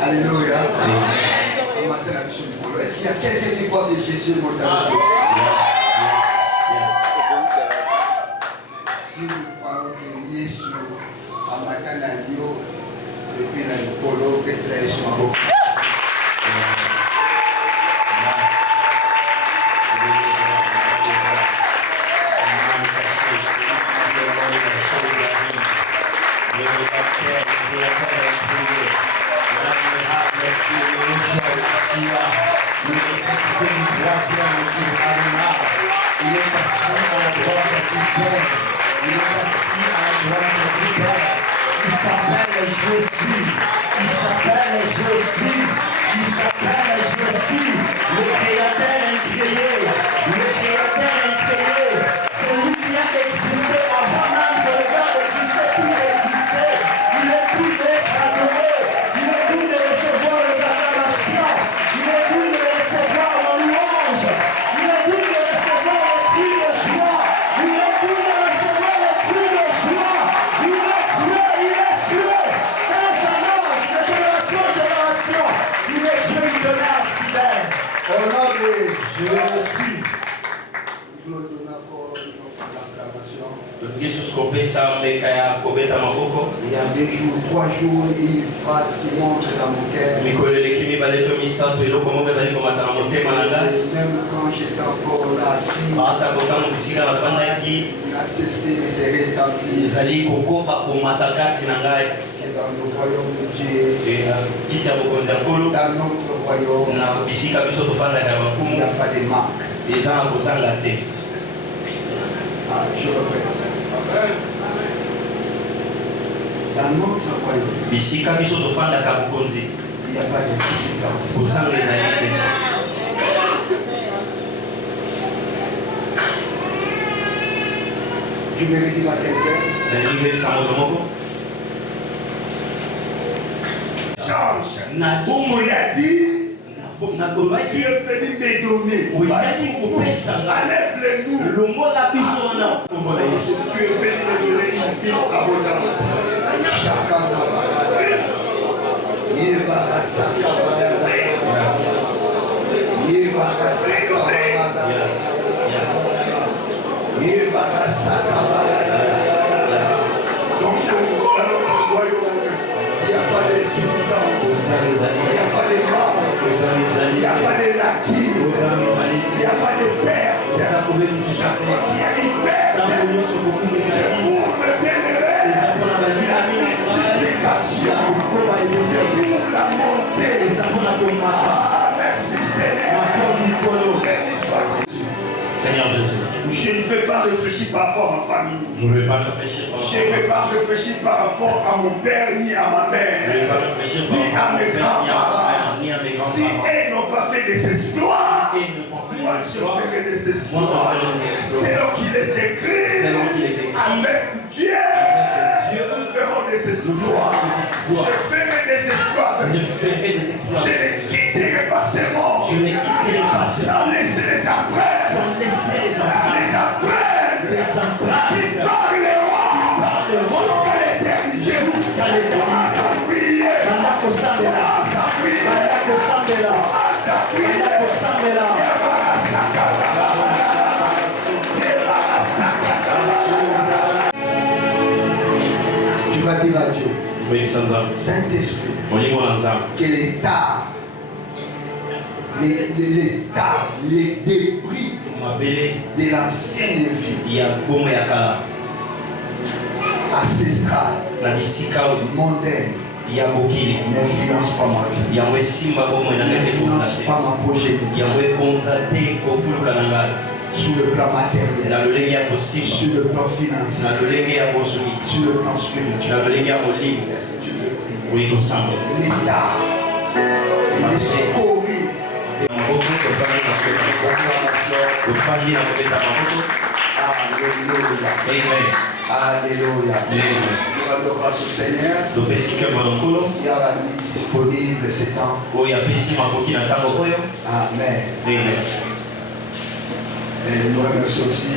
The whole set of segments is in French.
Alléluia. Est-ce qu'il y a quelqu'un qui croit que Jésus est mort? Si vous croyez que Jésus a matin à Lyon, et puis dans le polo, que très souvent. Il y a 2 jours, 3 jours, une phrase qui montre dans mon cœur. Même quand j'étais encore là assis, il a cessé de se retentir. Et dans le royaume de Dieu, dans notre royaume, il n'y a pas de marque. Je répète. Dans notre royaume, il n'y a pas de suffisance. Je me redis à quelqu'un. Change. On lui a dit, tu es venu me donner. Enlève les nous. Tu es venu me donner une vie abondante. Chacun n'a pas la donc, dans notre royaume, il n'y a pas de suffisance, il n'y a pas de mort, il n'y a pas de naquis, il n'y a pas de perte. Chaque fois qu'il y a une perte, c'est pour le bien-aimé, la multiplication, c'est pour la montée. Merci Seigneur. Seigneur Jésus. Je ne vais pas réfléchir par rapport à ma famille. Je ne vais pas réfléchir par rapport à mon père ni à ma mère. Je ne vais pas réfléchir ni à mes grands-parents. Ni à mes grands-parents. Si elles n'ont pas fait des exploits, moi je ferai des exploits. C'est là qu'il est écrit. Avec Dieu, nous ferons des exploits. Je ferai des exploits. Je ne quitterai pas ces morts. Sans laisser les empreintes. Les empreintes qui parleront jusqu'à l'éternité. Commence à prier. Tu vas dire à Dieu, Saint-Esprit, que les débris de l'ancienne vie ancestrale, mondaine, n'influence pas ma vie, n'influence pas ma projet de Dieu. Sur le plan matériel. Na lolenge ya kosimba. Sur le plan financier. Na lolenge ya bozwi. Sur le plan spirituel. Na lolenge ya molimo. Est-ce que tu peux prier? Oui, kosamba. L'État. Il est secouru. Maboko tofandi na kobeta. Tofandi na kobeta maboko. Alléluia. Amen. Alléluia. Amen. Nous rendons grâce au Seigneur. Topesi nkembo na nkolo. Il y a la nuit disponible ces temps. Oyo apesi makoki na ntango oyo. Amen. Amen. Et nous remercions aussi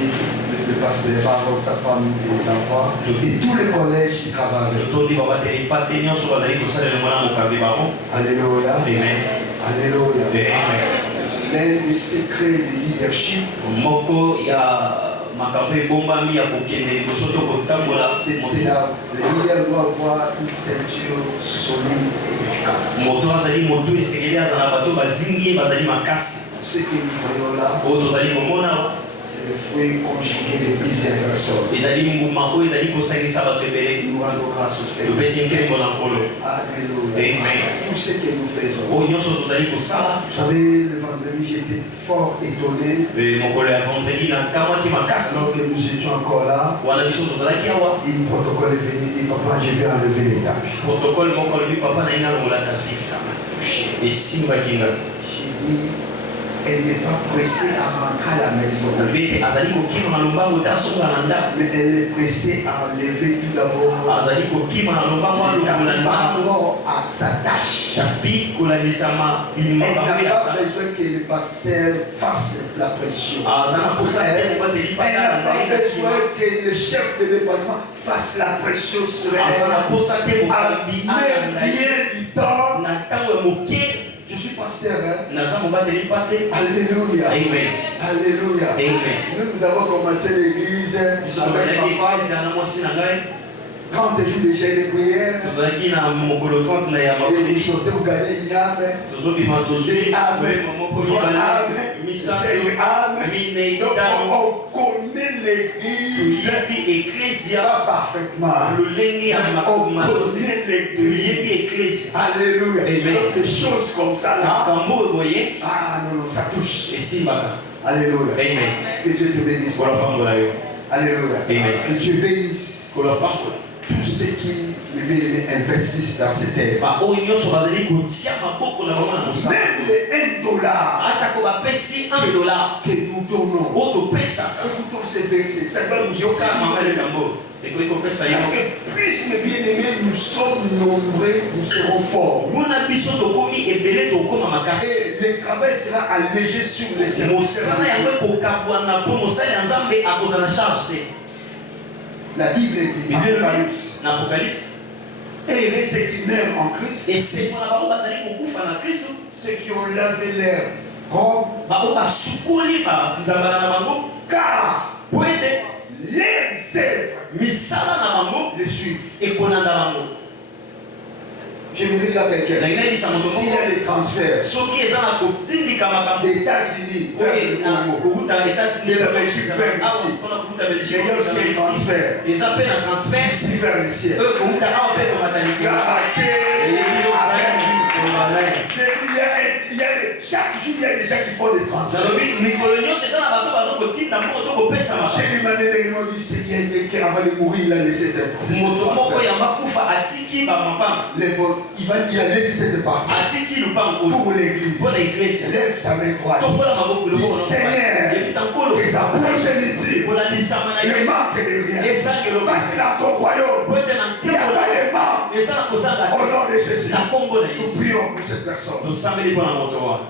le pasteur Baron, sa femme et les enfants et tous les collèges qui travaillent. Alléluia. Amen. Alléluia. Amen. L'un des secrets du leadership, c'est là, le leader doit avoir une ceinture solide et efficace. Ce que nous voyons là, c'est le fruit conjugué de plusieurs personnes. Nous rendons grâce au Seigneur. Alléluia. Amen. Tout ce que nous faisons. Vous savez, le vendredi, j'étais fort étonné. Alors que nous étions encore là, une protocole est venu dire papa, je vais enlever les tapis. J'ai dit, elle n'est pas pressée à rentrer à la maison. Mais elle est pressée à enlever tout d'abord à sa tâche. Elle n'a pas besoin que le pasteur fasse la pression. Elle n'a pas besoin que le chef de département fasse la pression sur elle. Mais rien du temps. Je suis pasteur. Alléluia. Amen. Alléluia. Amen. Nous avons commencé l'église avec ma femme. 30 jours de jeûne et prière. Et vous sortez, vous gagnez une âme. Deux âmes. Trois âmes. Cinq âmes. Donc on connaît l'église. Pas parfaitement. On connaît l'église. Alléluia. Donc des choses comme ça là. Ah non, ça touche. Alléluia. Amen. Que Dieu te bénisse. Alléluia. Amen. Que Dieu bénisse tous ceux qui investissent dans cette terre. Même les $1 que nous donnons. Écoutons ces versets. Ça va nous offrir. Parce que plus mes bien-aimés, nous sommes nombreux, nous serons forts. Et le travail sera allégé sur les services. La Bible dit Apocalypse. Et il est ceux qui meurent en Christ. Ceux qui ont lavé leur robe. Car les œuvres les suivent. Je vais dire à quelqu'un, s'il y a des transferts des États-Unis vers le Congo, de la Belgique vers ici, il y a aussi des transferts d'ici vers le ciel. Chaque jour, il y a des gens qui font des transferts. J'ai demandé des gens qui disent qu'il y a avant de mourir, il a laissé cette il a laissé cette parcelle pour l'église. Lève ta main droite. Dis Seigneur, que sa progéniture ne manque de rien. Parce qu'il a ton royaume. Il n'y a pas de manque. Au nom de Jésus, nous prions pour cette personne.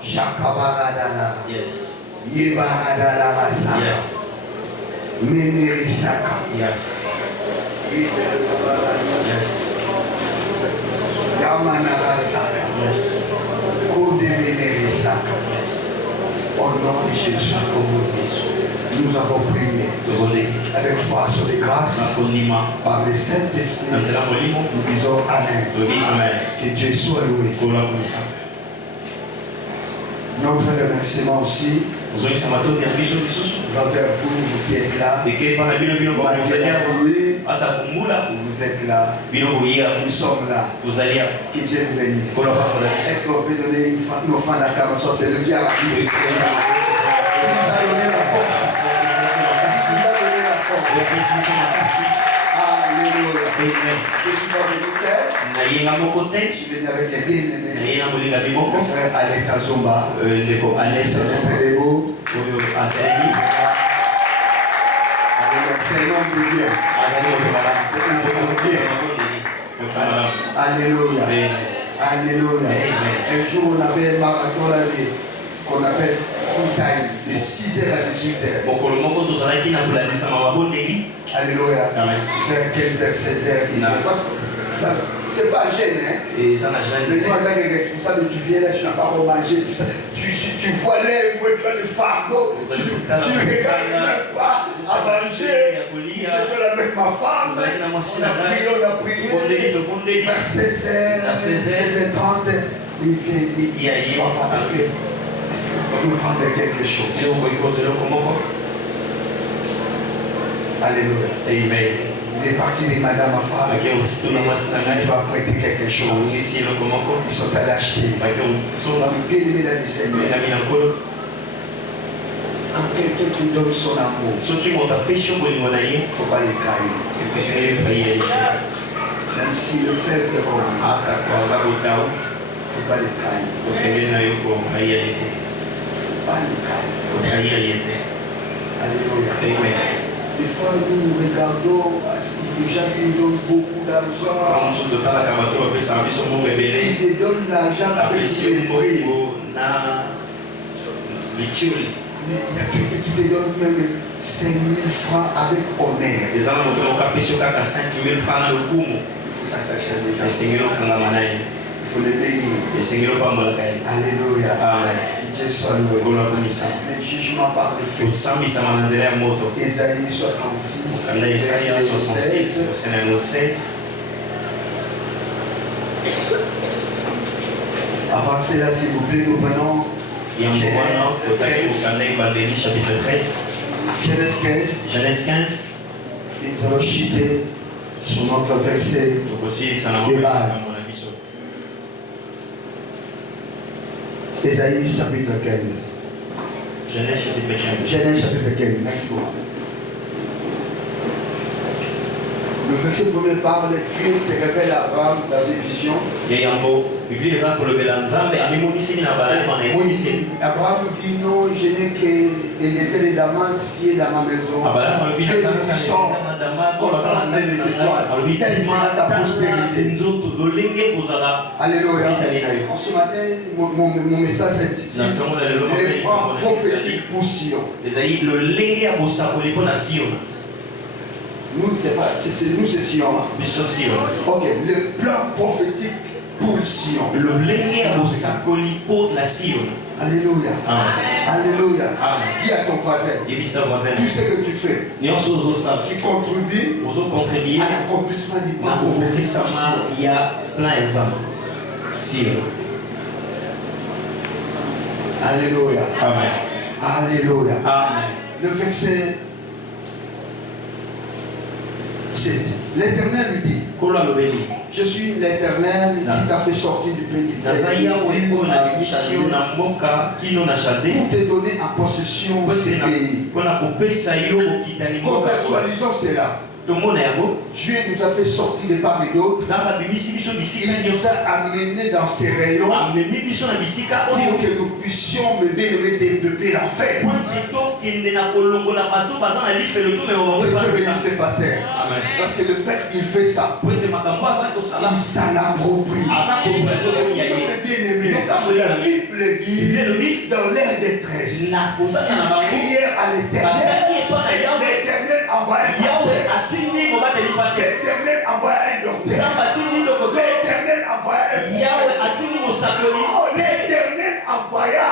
Shakabaradala. Yes. Yebaradala Masaka. Yes. Menerisaka. Yes. Yes. Yamanarasaka. Yes. Kodemenerisaka. Au nom de Jésus, nous avons prié avec force de grâce par le Saint-Esprit. Nous disons Amen. Que Dieu soit loué. Notre remerciement aussi va vers vous qui êtes là. Vous êtes là. Nous sommes là. Que Dieu vous bénisse. Est-ce qu'on peut donner une offrande à Carlos? C'est le qui a nous a donné la force. Je suis pas venu faire. Je suis venu avec les bien-aimés. Mon frère Alex Azomba. C'est beau. C'est un homme de bien. C'est un homme de bien. Alléluia. Alléluia. Un jour, on avait un marathon là, qu'on appelle full time, de 6h à 18h. Alléluia. Vers 15h, 16h. Parce que ça, c'est pas gêne, hein. Mais nous, en tant que responsable, tu viens là, tu n'as pas remangé, tout ça. Tu vois l'air, tu vois le fardeau. Tu ne regardes même pas à manger. Je suis là avec ma femme. On a prié. Vers 16h, 16h30. Il vient, parce que vous prendre quelque chose. Alléluia. Amen. Il est parti de madame, ma femme. Il va prêter quelque chose. Ils sont allés acheter. Bien aimé la Seigneur. Quand quelqu'un te donne son amour, il ne faut pas les trahir. Même si le faible est bon, il ne faut pas les trahir. Il ne faut pas les trahir. Alléluia. Amen. Des fois, nous regardons les gens qui nous donnent beaucoup d'argent. Ils te donnent l'argent avec les prix. Mais il y a quelqu'un qui te donne même 5 000 francs avec honneur. Il faut s'attacher à des gens. Il faut les bénir. Alléluia. Amen. Dieu soit loué. Le jugement par le feu. Ésaïe 66. Isaïe 66. Avancez là s'il vous plaît, nous prenons chapitre 13. Genèse 15. Nous allons chuter sur notre verset de base. Ésaïe chapitre 15. Genèse chapitre 15. Merci beaucoup. Le verset premier parle, Dieu se révèle à Abraham dans ses visions. Abraham dit non, je n'ai que Eliezer de Damas qui est dans ma maison. Dieu nous sort comme ça les étoiles. Telle sera ta postérité. Alléluia. En ce matin, mon message s'intitule les plans prophétiques pour Sion. Nous, c'est Sion. Ok, le plan prophétique pour Sion. Alléluia. Alléluia. Dis à ton voisin. Tu sais que tu fais. Tu contribues à l'accomplissement du plan prophétique pour Sion. Alléluia. Alléluia. Le verset 7. L'Éternel lui dit, je suis l'Éternel qui t'a fait sortir du pays pour te donner en possession ce pays. Contextualisons cela. Dieu nous a fait sortir de part et d'autre. Il nous a amenés dans ces rayons pour que nous puissions développer l'enfer. Parce que le fait qu'il fait ça, il s'en approprie. La Bible dit dans l'air détresse, il crièrent à l'Éternel. L'Éternel envoie un pasteur. L'Éternel envoie un docteur. L'Éternel envoie un l'Éternel envoya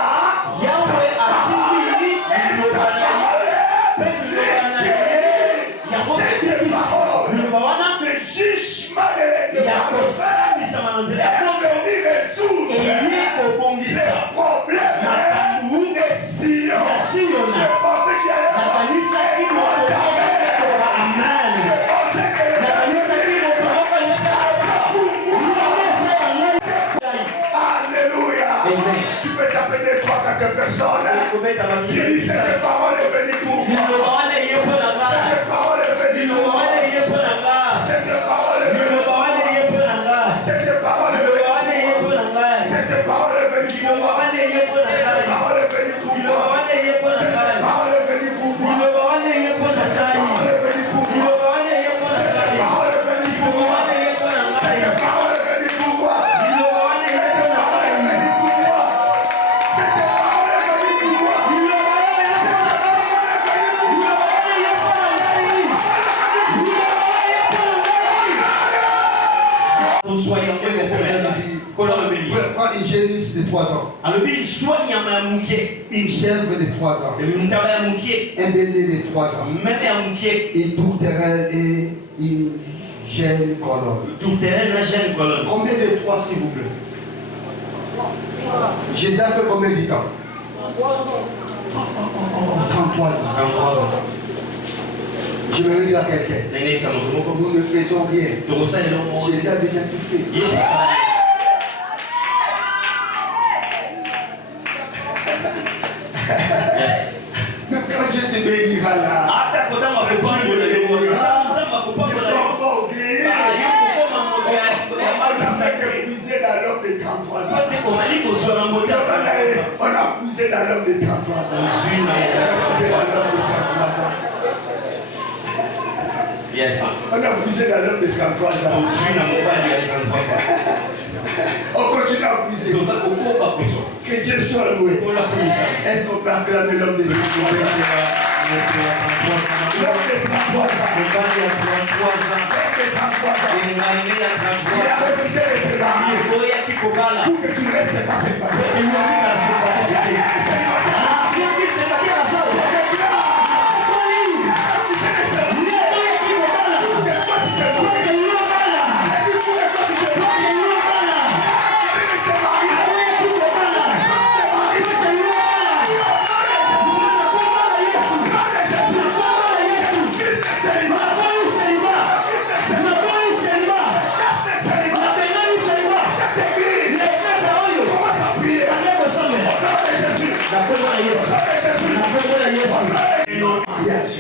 le jugement de l'Éternel est venu résoudre les problèmes de Sion. Je pensais qu'il y avait tu peux t'appeler 3-4 personnes. Tu dis cette parole est venue pour moi. Cette parole est venue pour moi. Cette parole est génisse de 3 ans. Une chèvre de 3 ans. Un délai de 3 ans. Une tourterelle et une jeune colonne. Combien de 3 s'il vous plaît? Jésus a fait combien de temps? 33 ans. Je me dis à quelqu'un. Nous ne faisons rien. Jésus a déjà tout fait. Mais quand je te bénirai là, je serai encore guéri. On a fait que puiser dans l'homme de 33 ans. On a puisé dans l'homme de 33 ans. Yes. On a puisé dans l'homme de 33 ans. On continue à puiser. Que Dieu soit loué. Est-ce qu'on peut acclamer l'homme de 33 ans? L'homme de 33 ans. Il a refusé de se marier pour que tu ne restes pas séparé.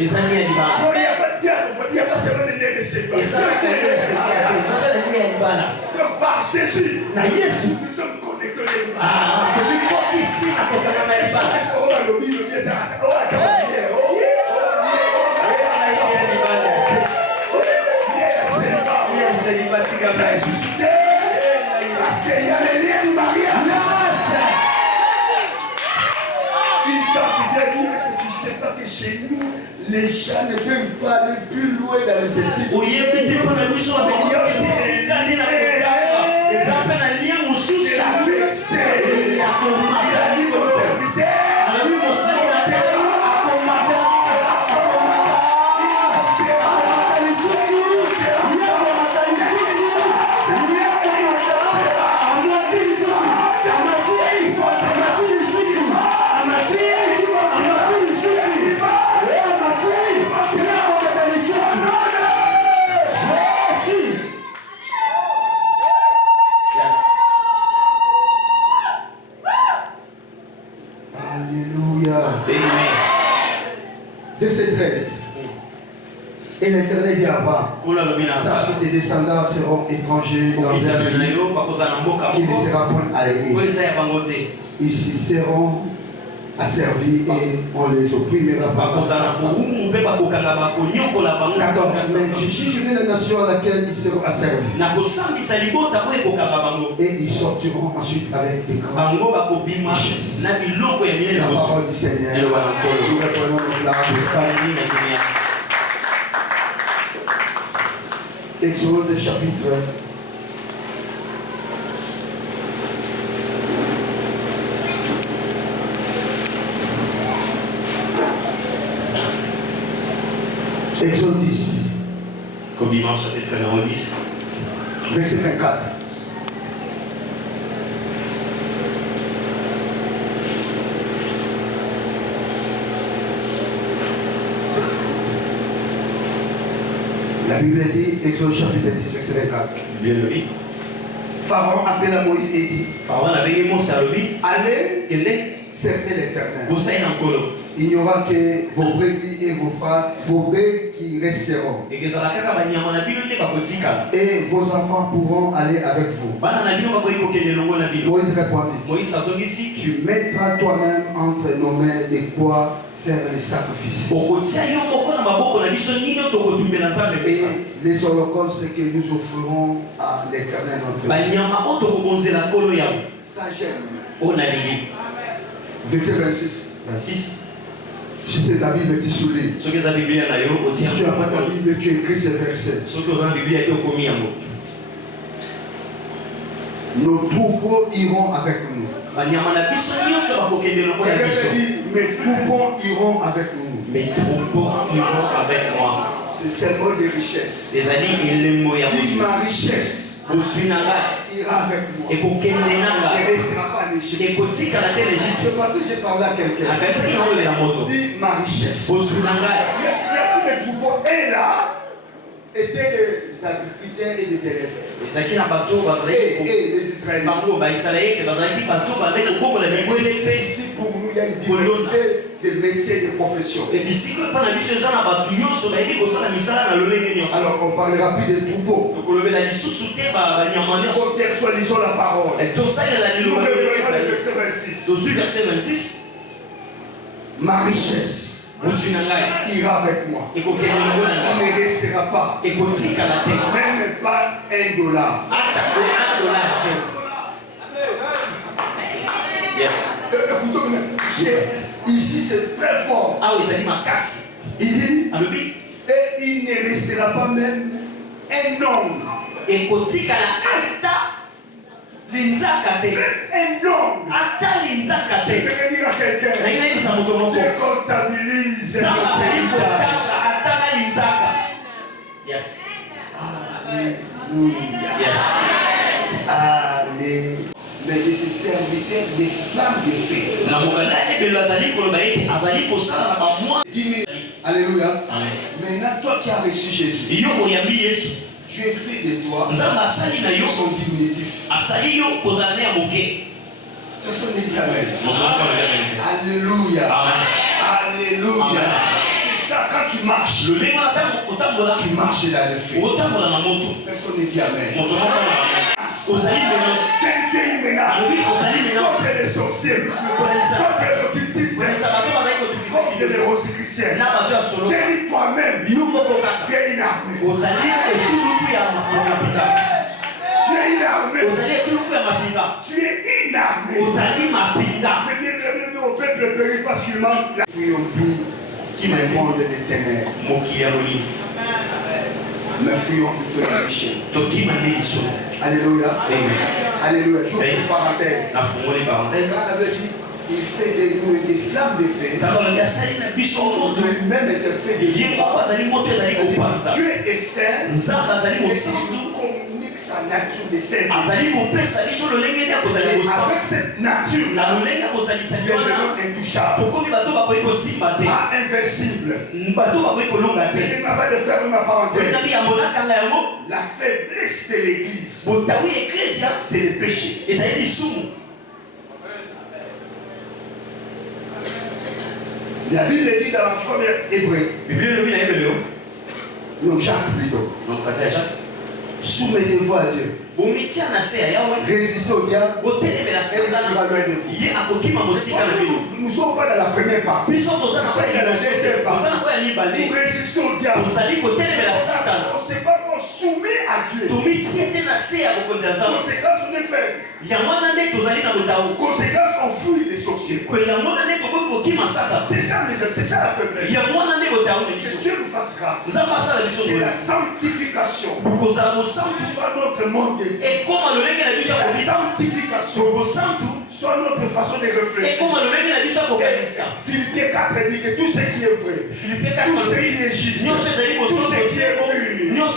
Les amis, il n'y a pas seulement les liens de séparation. Donc par Jésus, nous sommes connectés. Parce qu'il y a les liens du mariage. Tu ne sais pas que chez nous, les gens ne peuvent pas aller plus loin dans les études. Il y a aussi Verset 13. Et l'Éternel dit à Abraham, sache que tes descendants seront étrangers dans un pays qui ne sera point à l'ennemi. Ils s'y seront asservis et on les opprimera pas. 14. Mais je jugerai la nation à laquelle ils seront asservis. Et ils sortiront ensuite avec des grandes richesses. La parole du Seigneur. Nous reprenons nos places. Exode chapitre 10. Combinement chapitre numéro 10. Verset 24. La Bible dit, Exode chapitre 10, verset 24. Bien le dit. Pharaon appela Moïse et dit, allez, servez l'Éternel. Il n'y aura que vos brebis et vos bêtes qui resteront. Et vos enfants pourront aller avec vous. Moïse répondit, tu mettras toi-même entre nos mains de quoi faire les sacrifices. Et les holocaustes que nous offrons à l'Éternel notre Dieu. Ça j'aime. Verset 26. Si c'est ta Bible, tu soulignes. Si tu n'as pas ta Bible, tu écris ces versets. Nos troupeaux iront avec nous. Mes troupeaux iront avec nous. Mes troupeaux iront avec moi. C'est symbole de richesse. Dis ma richesse ira avec moi. Elle ne restera pas en Égypte. Je pense que j'ai parlé à quelqu'un. Dis ma richesse. Les troupeaux et là étaient des agriculteurs et des éleveurs. Et les Israéliens. Ici pour nous, il y a une diversité de métiers et de professions. Alors on parlera plus des troupeaux. Contextualisons la parole. Nous revenons le verset 26. Ma richesse ira avec moi. Il ne restera pas. Même pas $1. Yes. Ici c'est très fort. Il dit, et il ne restera pas même un homme. Un homme. Je peux dire à quelqu'un, je comptabilise. Yes. Alléluia. Yes. Alléluia. Mais de ces serviteurs des flammes de feu. Alléluia. Maintenant, toi qui as reçu Jésus, tu es fait de toi son diminutif. Personne ne dit Amen. Alléluia. Alléluia. C'est ça, quand tu marches, tu marches dans le feu. Personne ne dit Amen. Quand c'est une menace, quand c'est les sorciers, quand c'est l'occultisme, quand c'est les rosicruciens, tu es toi-même, tu es une armée. Tu es une armée. Tu es une armée. Mais bien au peuple périt parce qu'il manque la fuyons plus qui me monde des ténèbres. Mais fuyons plutôt les péchés. Alléluia. Alléluia. J'ouvre une parenthèse. Quand on avait dit, il fait de nous des flammes de feu. Lui-même était fait de feu. Dieu est saint. Et il nous communique sa nature de saint. Avec cette nature, nous devenons intouchables. Pas invincibles. Je m'avais de faire une parenthèse. La faiblesse de l'église, c'est le péché. La Bible dit dans la première Hébreu, non, Jacques plutôt. Soumettez-vous à Dieu. Résistez au diable. Et nous ne sommes pas dans la première partie. Nous sommes dans la deuxième partie. Nous résistons au diable. C'est pas qu'on soumet à Dieu. Conséquence, on est faible. Conséquence, on fouille les sorciers. C'est ça, mes amis, c'est ça la faiblesse. Que Dieu nous fasse grâce. Et la sanctification soit notre monde de vie. La sanctification soit notre façon de réfléchir. Philippiens 4 dit que tout ce qui est vrai, tout ce qui est juste, tout ce qui est pur, tout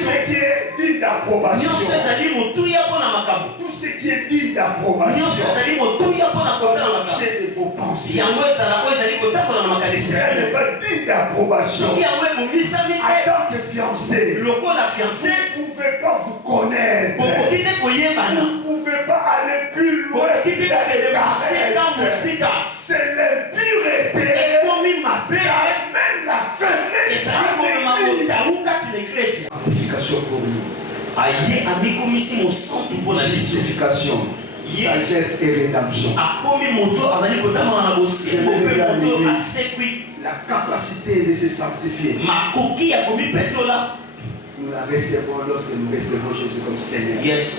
ce qui est digne d'approbation, tout ce qui est digne d'approbation, soit l'objet de vos pensées. Si cela n'est pas digne d'approbation, en tant que fiancé, vous ne pouvez pas vous connaître. Vous ne pouvez pas aller plus loin dans les caresses. C'est l'impureté. Ça amène la faiblesse à l'église. Sanctification pour nous. Justification, sagesse et rédemption. La capacité de se sanctifier, nous la recevons lorsque nous recevons Jésus comme Seigneur. Yes.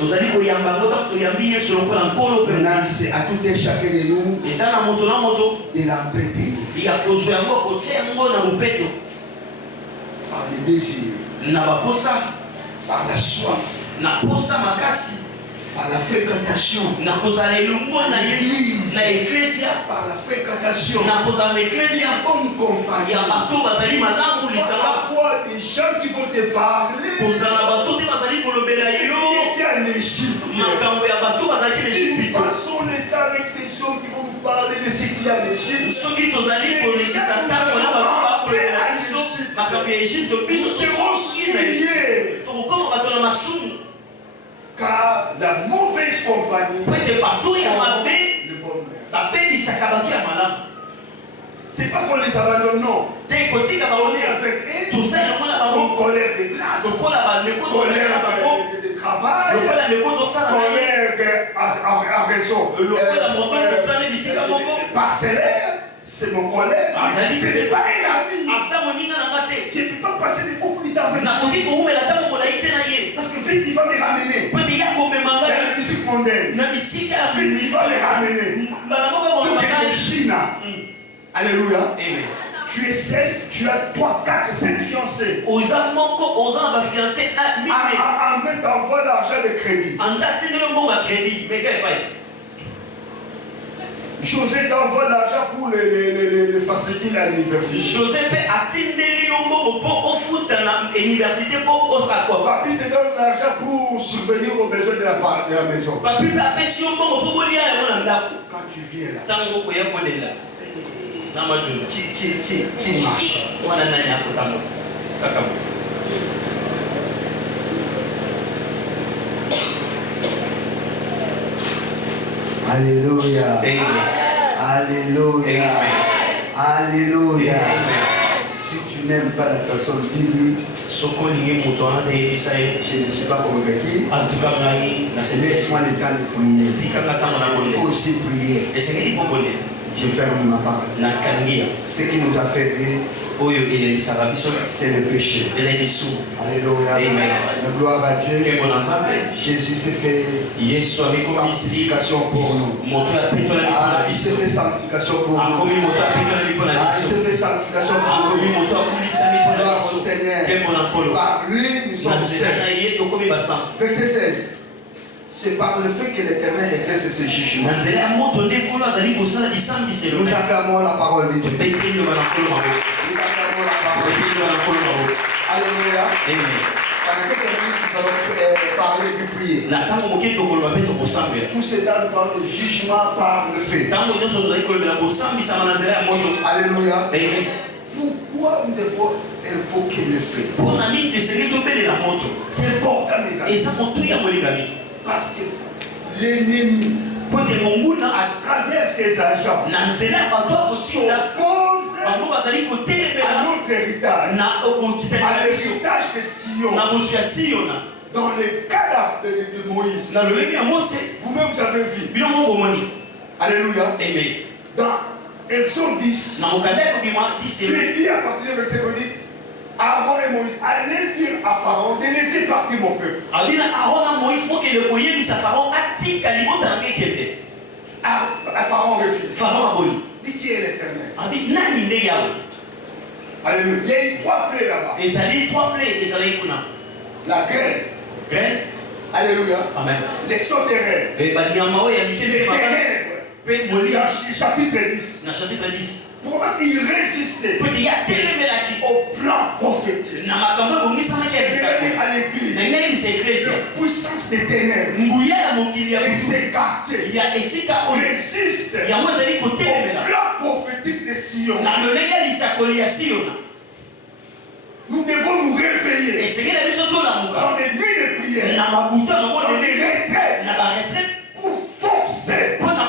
Maintenant, c'est à tout et chacun de nous de l'entretenir par les désirs, par la soif, Par la fréquentation. L'église. Par la fréquentation. Bonne compagnie. Parfois des gens qui vont te parler. Ce qui est en Égypte. Si nous passons le temps avec des gens qui vont nous parler de ce qui est en Égypte. Nous serons souillés. Car la mauvaise compagnie le bon maître. C'est pas qu'on les abandonne, non. On est avec eux comme colère de glace, colère de travail, colère à raison parcellaire. C'est mon collègue, ce n'est pas un ami. Je ne peux pas passer beaucoup de temps avec lui. Parce que vite, il va me ramener. Dans la musique mondaine, vite, il va me ramener. Donc, China. Alléluia. Amen. Tu es seul, tu as 3, 4, 5 fiancés. En même t'envoie l'argent de crédit. José t'envoie l'argent pour les faciliter à l'université. José Papi te donne l'argent pour subvenir aux besoins de la maison. Quand tu viens là, qui marche? Alléluia. Amen. Alléluia. Amen. Alléluia. Amen. Si tu n'aimes pas la personne, dis-lui. Je ne suis pas convaincu. Laisse-moi le temps de prier. Il faut aussi prier. Je ferme ma parole. Ce qui nous a fait prier, c'est le péché. Alléluia. Amen. La gloire à Dieu. Jésus s'est fait sanctification pour nous. Il s'est fait sanctification pour nous. Il s'est fait sanctification pour nous. Gloire au Seigneur. Par lui, nous sommes saints. Verset 16. C'est par le fait que l'Éternel exerce ce jugement. Nous acclamons la parole de Dieu. Nous acclamons la parole. Alléluia. Amen. Nous allons parler du prier. Tout ce temps nous parle de jugement par le fait. Alléluia. Amen. Pourquoi nous devons invoquer le fait? C'est important, mes amis. Parce que l'ennemi, à travers ses agents, s'oppose à notre héritage, à l'héritage de Sion. Dans le cas de Moïse, vous-même vous avez vu. Alléluia. Amen. Dans Exode 10, tu es dit à partir du verset 10, Aaron et Moïse allaient dire à Pharaon de laisser partir mon peuple. Pharaon refuse. Dit qui est l'Éternel. Alléluia. Il y a eu 3 plaies là-bas. La graine. Alléluia. Amen. Les sauterelles. Les ténèbres. Chapitre 10. Pourquoi parce qu'il résistait au plan prophétique. À l'église, la puissance des ténèbres et ses quartiers résistent au plan prophétique de Sion. Nous devons nous réveiller dans des nuits de prière, dans des retraites,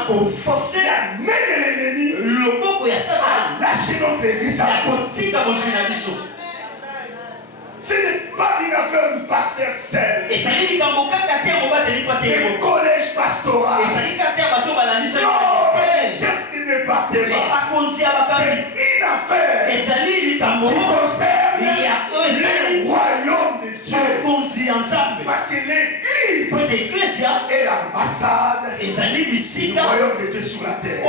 pour forcer la main de l'ennemi à lâcher notre héritage. Ce n'est pas une affaire du pasteur seul. Le collège pastoral. Non, chef de département. C'est une affaire qui concerne le royaume de Dieu. Parce que l'église est l'ambassade du royaume de Dieu sur la terre.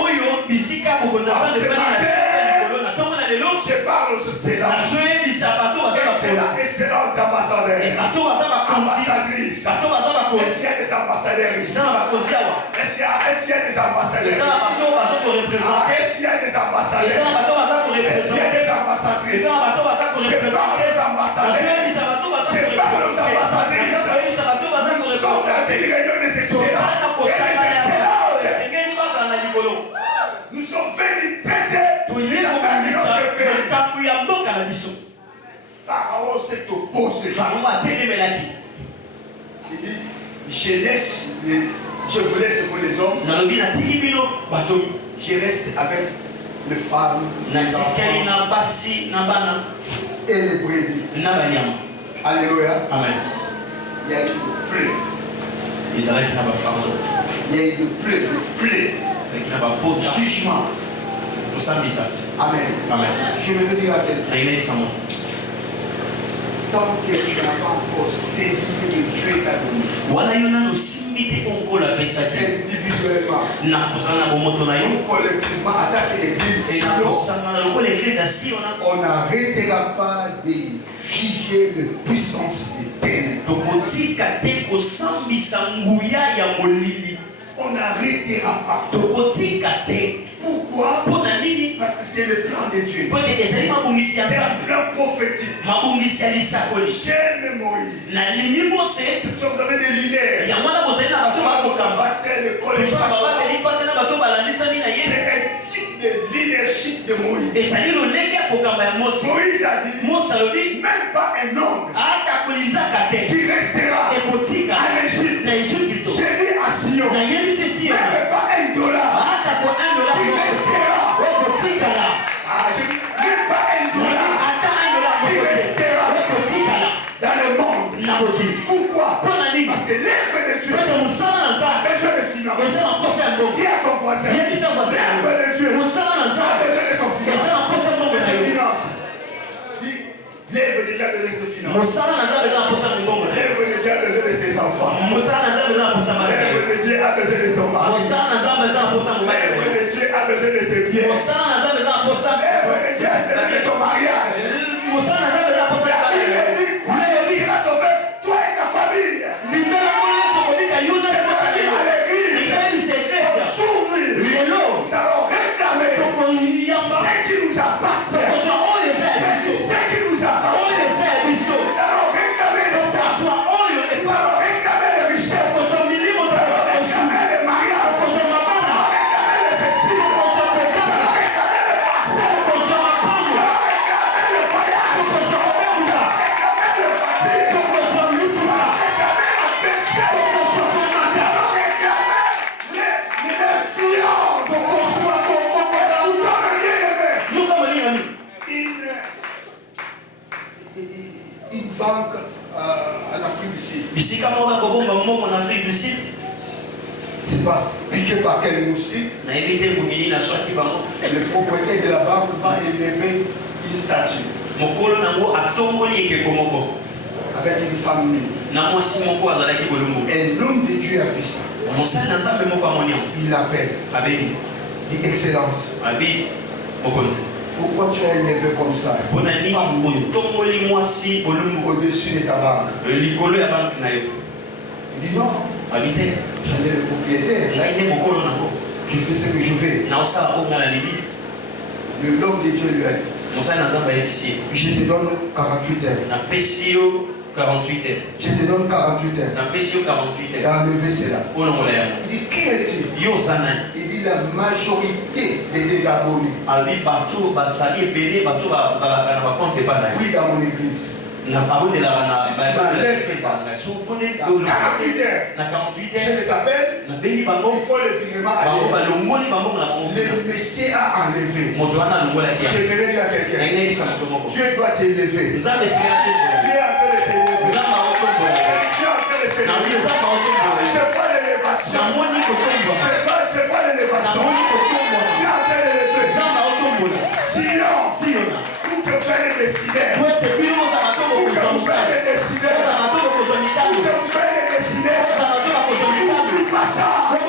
Je parle de cela. excellent ambassadeur. Ambassadrice. Est-ce qu'il y a des ambassadeurs ici? Est-ce qu'il y a des ambassadeurs? Est-ce qu'il y a des ambassadeurs? Est-ce qu'il y a des ambassadrices? Je parle aux ambassadeurs. Je parle aux ambassadrices. Nous sommes dans une réunion des excellents. Nous sommes venus traiter les affaires de notre pays. Pharaon s'est opposé. Il dit, je vous laisse pour les hommes. Je reste avec les femmes, les enfants et les brebis. Alléluia. Amen. Il y a une plaie. Il y a une plaie. Jugement. Amen. Amen. Je veux dire à quelqu'un. Tant que tu n'as pas encore saisi ce que Dieu t'a donné, individuellement, collectivement, attaque l'église, on n'arrêtera pas de figer de puissance des ténèbres. On n'arrêtera pas. Pourquoi? Parce que c'est le plan de Dieu. C'est un plan prophétique. J'aime Moïse. C'est pour ça que vous avez des leaders. C'est un type de leadership de Moïse. Moïse a dit, même pas un homme qui restera en Égypte. J'ai dit à Sion, même pas $1 qui restera. Même pas $1 qui restera dans le monde. Pourquoi? Parce que l'œuvre de Dieu a besoin de finances. Dis à ton voisin, l'œuvre de Dieu a besoin de ton finances. Dis, l'œuvre de Dieu a besoin de finances. L'œuvre de Dieu a besoin de tes enfants. L'œuvre de Dieu a besoin de ton mari. L'œuvre de Dieu a besoin de tes biens. L'œuvre de Dieu a besoin de ton mariage. Il va sauver toi et ta famille. Aujourd'hui, nous allons réclamer ce qui nous appartient. Ce qui nous appartient. Nous allons réclamer les richesses. Nous allons réclamer les richesses. Nous allons réclamer les mariages. Nous allons réclamer les études. Nous allons réclamer les vaccins. Nous allons réclamer le voyage. Nous allons réclamer le fatigue. Nous allons réclamer la pension. Nous allons réclamer l'influence. Une banque en Afrique du Sud. C'est pas piqué par quel moustique. Le propriétaire de la banque va élever une statue avec une famille. Un homme de Dieu a vu ça. Il l'appelle. Dit Excellence. Pourquoi tu as élevé comme ça? Au-dessus de ta banque. Il dit non. J'en ai le propriétaire. Je fais ce que je veux. Le l'homme de Dieu lui a dit, je te donne 48 heures. Je te donne 48 heures. D'enlever cela. Il dit, qui es-tu? Il dit, la majorité des désabonnés. Oui, dans mon église. Na parole de la Dans 48 heures. Je les appelle. Il faut le finalement aller. Le Messie a enlevé. Je vais dire à quelqu'un. Dieu doit t'élever. Dieu a fait de t'élever. Je vois l'élévation. Je vois l'élévation. Dieu a fait l'élever. Sinon, pour te faire des décideurs. Pour te faire des décideurs. N'oublie pas ça. Dieu a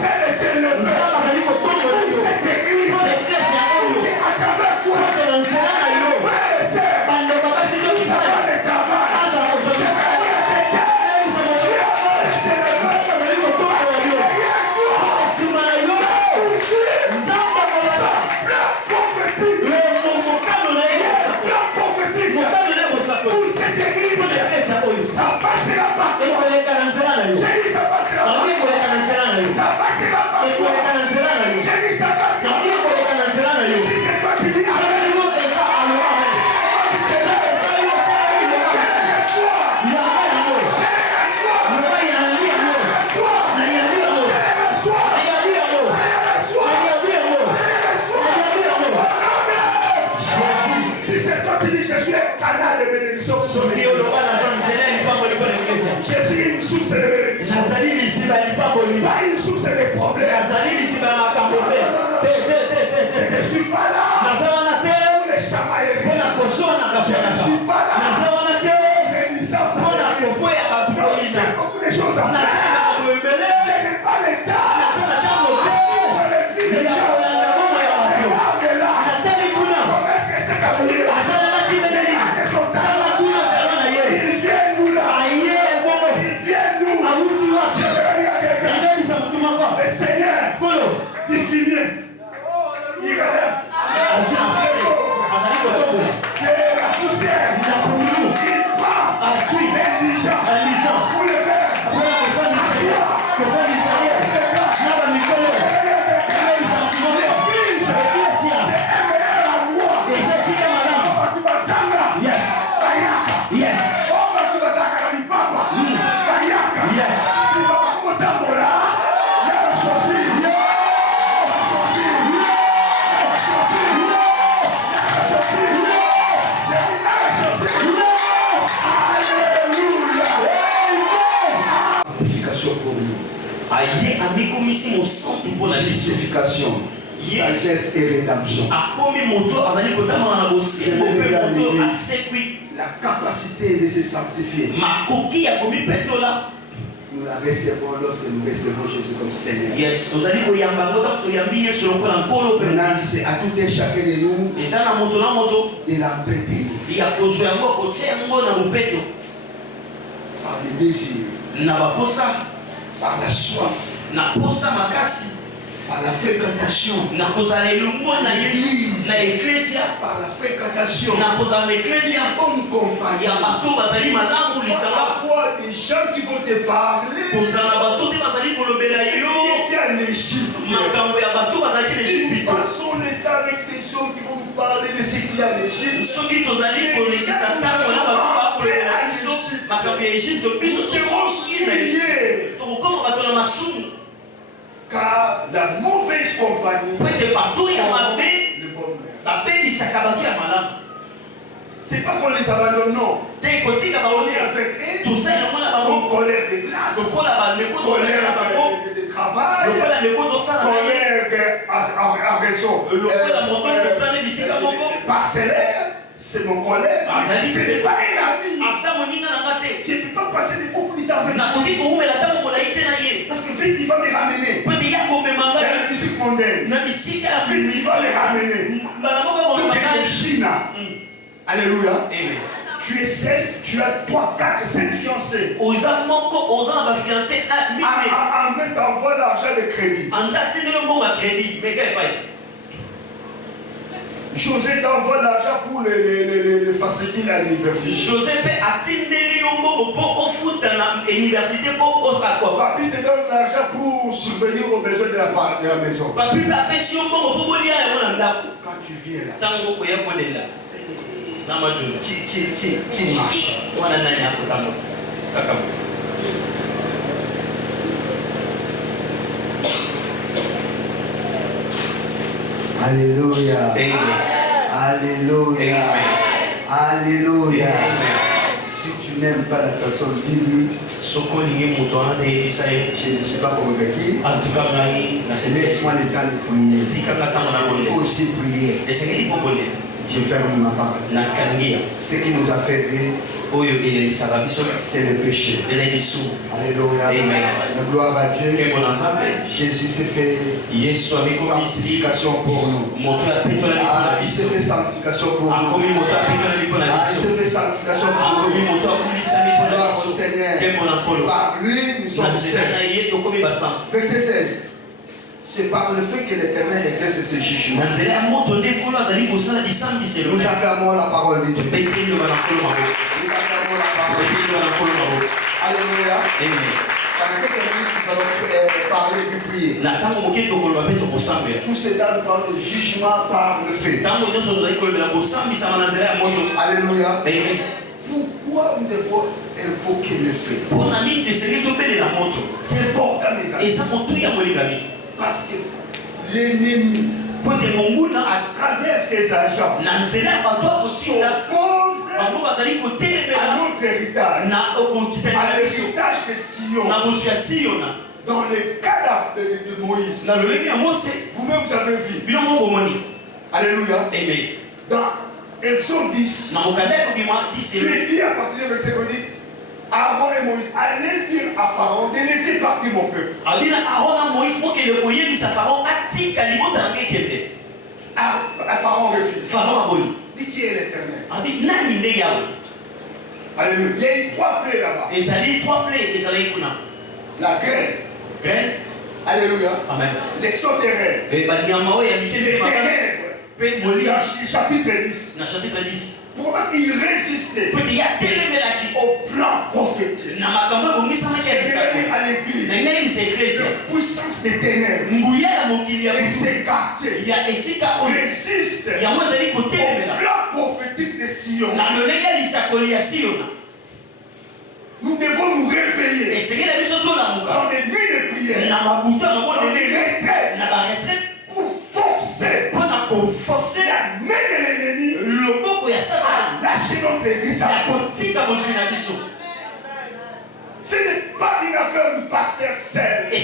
fait de t'élever. C'est écrit. À travers toi. suis pas là. Beaucoup de choses à faire. Ce n'est pas l'état. Le Seigneur, il finit. Il relève. Que la poussière, il part. L'indigent. Pour le faire. Justification, sagesse et rédemption. La capacité de se sanctifier. Nous la recevons lorsque nous recevons Jésus comme Seigneur. Yes, maintenant, c'est à tout et chacun de nous de la prédire. Par le désir, par la soif, par la fréquentation, l'église, par la fréquentation, comme compagnie, parfois des gens qui vont te parler de ce qui est en Égypte. Si nous passons le temps avec des gens qui vont nous parler de ce qui est en Égypte, nous serons souillés. Car la mauvaise compagnie, c'est pas qu'on les abandonne, non. On est avec eux, comme colère de glace, colère de travail, colère à raison. Parcellaire, c'est mon collègue, ce n'est pas un ami. Je ne peux pas passer beaucoup de temps avec lui. Parce que vite, il va me ramener. Dans la musique mondaine, vite, il va me ramener. Tout est de Chine. Alléluia. Tu es seul, tu as 3, 4, 5 fiancés. En veut t'envoyer l'argent de crédit. José t'envoie l'argent pour les facilités à l'université. José Papi te donne l'argent pour subvenir aux besoins de la maison. Quand tu viens là, qui marche? Alléluia. Amen. Alléluia. Amen. Alléluia. Amen. Si tu n'aimes pas la personne, dis-lui. Je ne suis pas convaincu. Laisse-moi le temps de prier. Il faut aussi prier. Je ferme ma parole. Ce qui nous a fait vivre, c'est le péché. Alléluia. La gloire à Dieu. Jésus s'est fait sanctification pour nous. Il s'est fait sanctification pour nous. Il s'est fait sanctification pour nous. Gloire au Seigneur. Par lui, nous sommes saints. Verset 16. C'est par le fait que l'Éternel exerce ce jugement. Nous acclamons la parole de Dieu. Nous acclamons la parole. Alléluia. Pendant quelques minutes, nous allons parler du prier. Tout ce temps, nous parlons de jugement par le fait. Alléluia. Pourquoi nous devons invoquer le fait? C'est important, mes amis. Parce que l'ennemi, à travers ses agents, s'oppose à notre héritage, à l'héritage de Sion. Dans le cadre de Moïse, vous-même vous avez vu. Alléluia. Dans Exode 10. Tu dis à partir du verset 10, Aaron et Moïse, allez dire à Pharaon de laisser partir mon peuple. Pharaon refuse. Dit qui est l'Éternel. Alléluia. Il y a eu 3 plaies là-bas. La graine. Alléluia. Amen. Les sauterelles. Les ténèbres. Chapitre 10. Pourquoi parce qu'il résistait au plan prophétique. À l'église, la puissance des ténèbres et ses quartiers résistent au plan prophétique de Sion. Nous devons nous réveiller dans des nuits de prière, dans des retraites, pour forcer la main de l'ennemi à lâcher notre héritage. Ce n'est pas une affaire du pasteur seul, des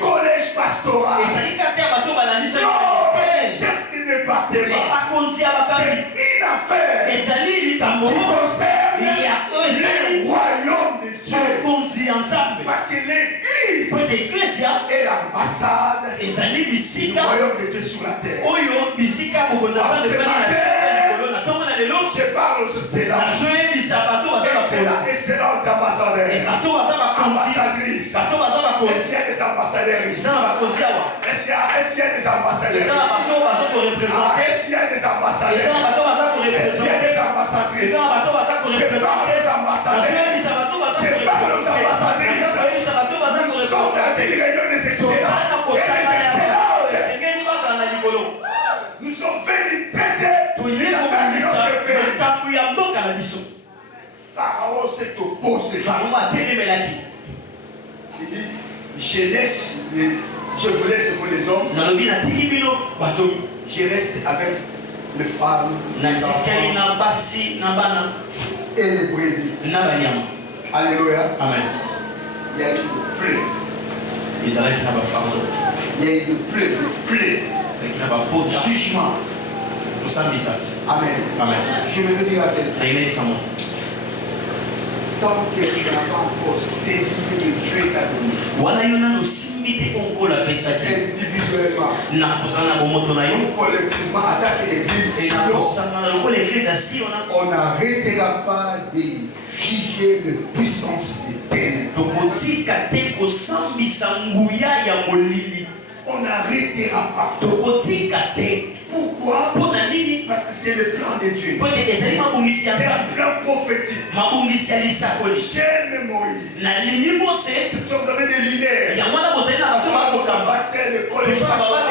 collèges pastoraux, chef de département. C'est une affaire qui concerne le royaume de Dieu. Parce que l'église est l'ambassade du royaume de Dieu sur la terre. Je parle de cela. Excellent ambassadeur. Ambassadrice. Est-ce qu'il y a des ambassadeurs ici? Est-ce qu'il y a des ambassadeurs ici? Est-ce qu'il y a des ambassadeurs? Est-ce qu'il y a des ambassadrices? Je parle des ambassadeurs. Je parle aux ambassadrices. Nous sommes dans une réunion des excellents. Nous sommes venus traiter les affaires de notre pays. Pharaon s'est opposé. Il dit, je vous laisse vous les hommes. Je reste avec les femmes, les enfants et les brebis. Alléluia. Amen. Il y a eu une plaie. Il y a eu une plaie. Jugement. Amen. Amen. Je veux dire à quelqu'un. Tant que tu n'as pas encore saisi ce que Dieu t'a donné, individuellement, collectivement, attaque l'église, on n'arrêtera pas de figer de puissance des ténèbres. On n'arrêtera pas. Pourquoi? Parce que c'est le plan de Dieu. C'est un plan prophétique. J'aime Moïse. Si vous avez des leaders, pasteur, le collège pastoral,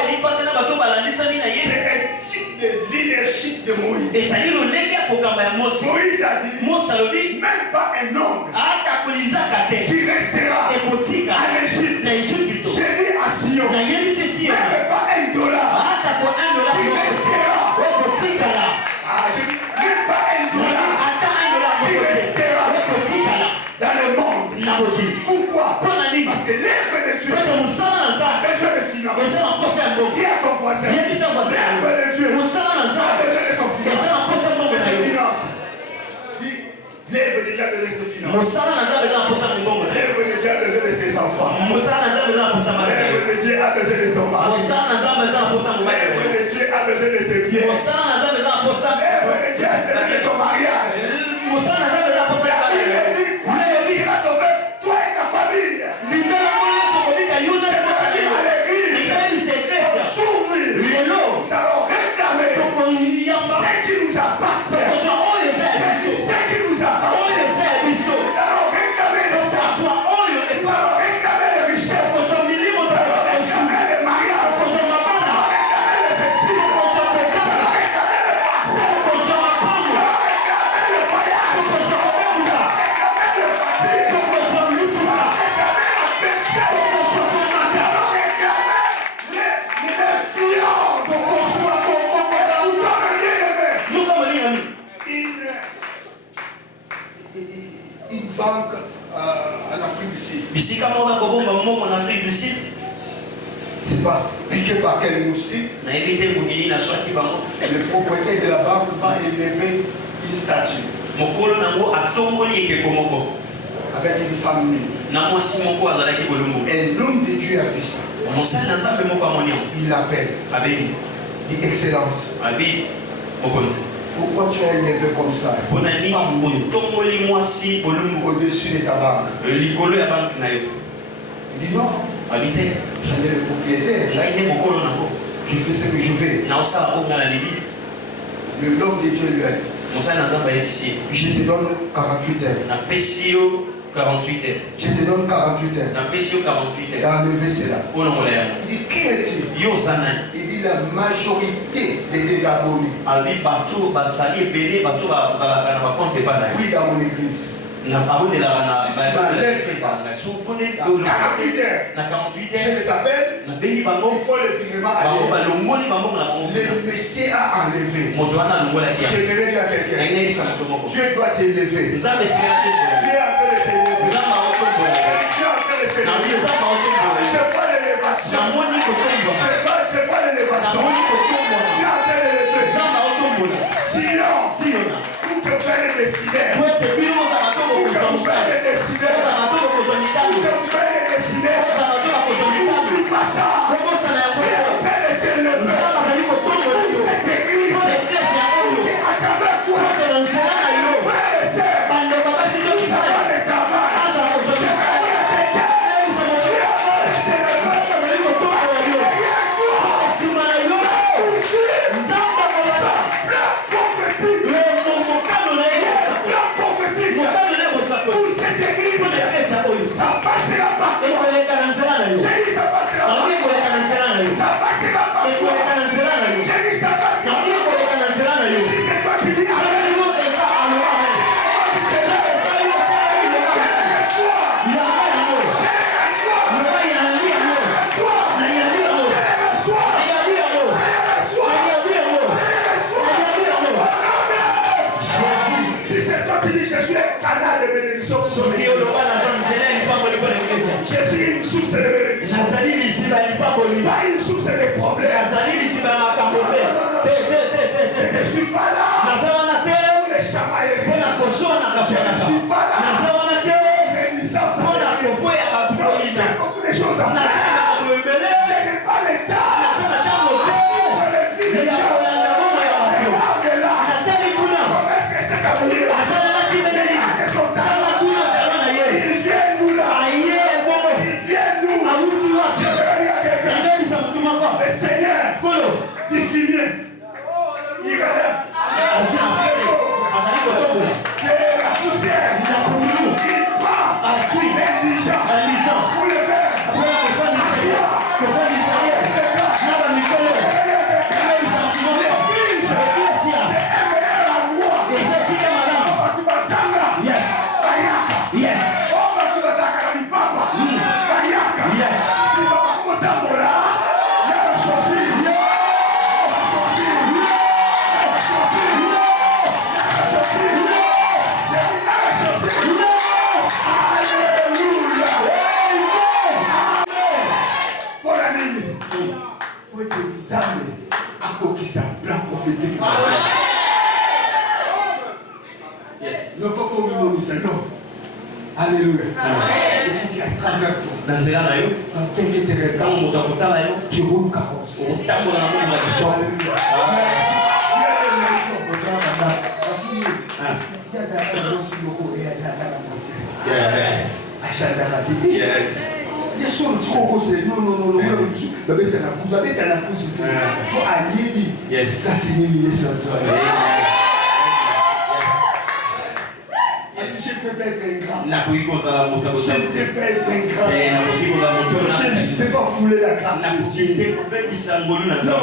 c'est un type de leadership de Moïse. Moïse a dit, même pas un homme qui restera à l'Égypte. J'ai dit à Sion, même pas $1 qui restera. Même pas $1 qui restera dans le monde. Pourquoi? Parce que l'œuvre de Dieu a besoin de finances. Dis à ton voisin, l'œuvre de Dieu a besoin de ton finance. Dis, l'œuvre de Dieu a besoin de tes finances. L'œuvre de Dieu a besoin de tes enfants. L'œuvre de Dieu a besoin de ton mari. L'œuvre de Dieu a besoin de tes biens. L'œuvre de Dieu a besoin de ton mariage. Il va sauver toi et ta famille. Aujourd'hui, nous allons réclamer ce qui nous appartient. Ce qui nous appartient. Nous allons réclamer le sang. Nous allons réclamer les richesses. Nous allons réclamer les mariages. Nous allons réclamer les études. Nous allons réclamer les parcelles. Nous allons réclamer le voyage. Nous allons réclamer le fatigue. Nous allons réclamer la pensée. Nous allons réclamer l'influence. Une banque en Afrique du Sud. C'est pas bien. piqué par quel moustique, le propriétaire de la banque va élever une statue avec une femme nue. Un homme de Dieu a vu ça. Il l'appelle. Il dit Excellence. Pourquoi tu as élevé comme ça une femme nue au-dessus de ta banque? Il dit non. J'en ai le propriétaire. Je fais ce que je veux. L'homme de Dieu lui a dit je te donne 48 heures. 48 heures. Je te donne 48 heures. D'enlever cela. Il dit qui est-il? Il dit la majorité des abonnés. Oui, dans mon église. Je les appelle, il faut le finalement aller. Le Messie a enlevé. J'aimerais dire à quelqu'un, Dieu doit t'élever. Dieu est en train de t'élever. Je vois l'élévation. Je vois l'élévation. Dieu est en train de l'élever. Sinon, pour te faire décider. Ça passera par toi. J'ai dit ça passera par toi. Ça passera par toi. J'ai dit ça passera par toi. Si c'est toi qui dis je suis un canal de bénédiction. Je suis une source de bénédiction. Pas une source de problème. Je ne suis pas là pour les chamailler. Je ne suis pas là pour j'ai beaucoup de choses à faire. Je n'ai pas l'état. Le Seigneur, il finit. Il relève. La poussière. Il prend les dirigeants pour le faire. Alléluia. C'est pour qu'il à travers toi. Tu roules carrosse. Je ne peux pas fouler la grâce de Dieu. Non.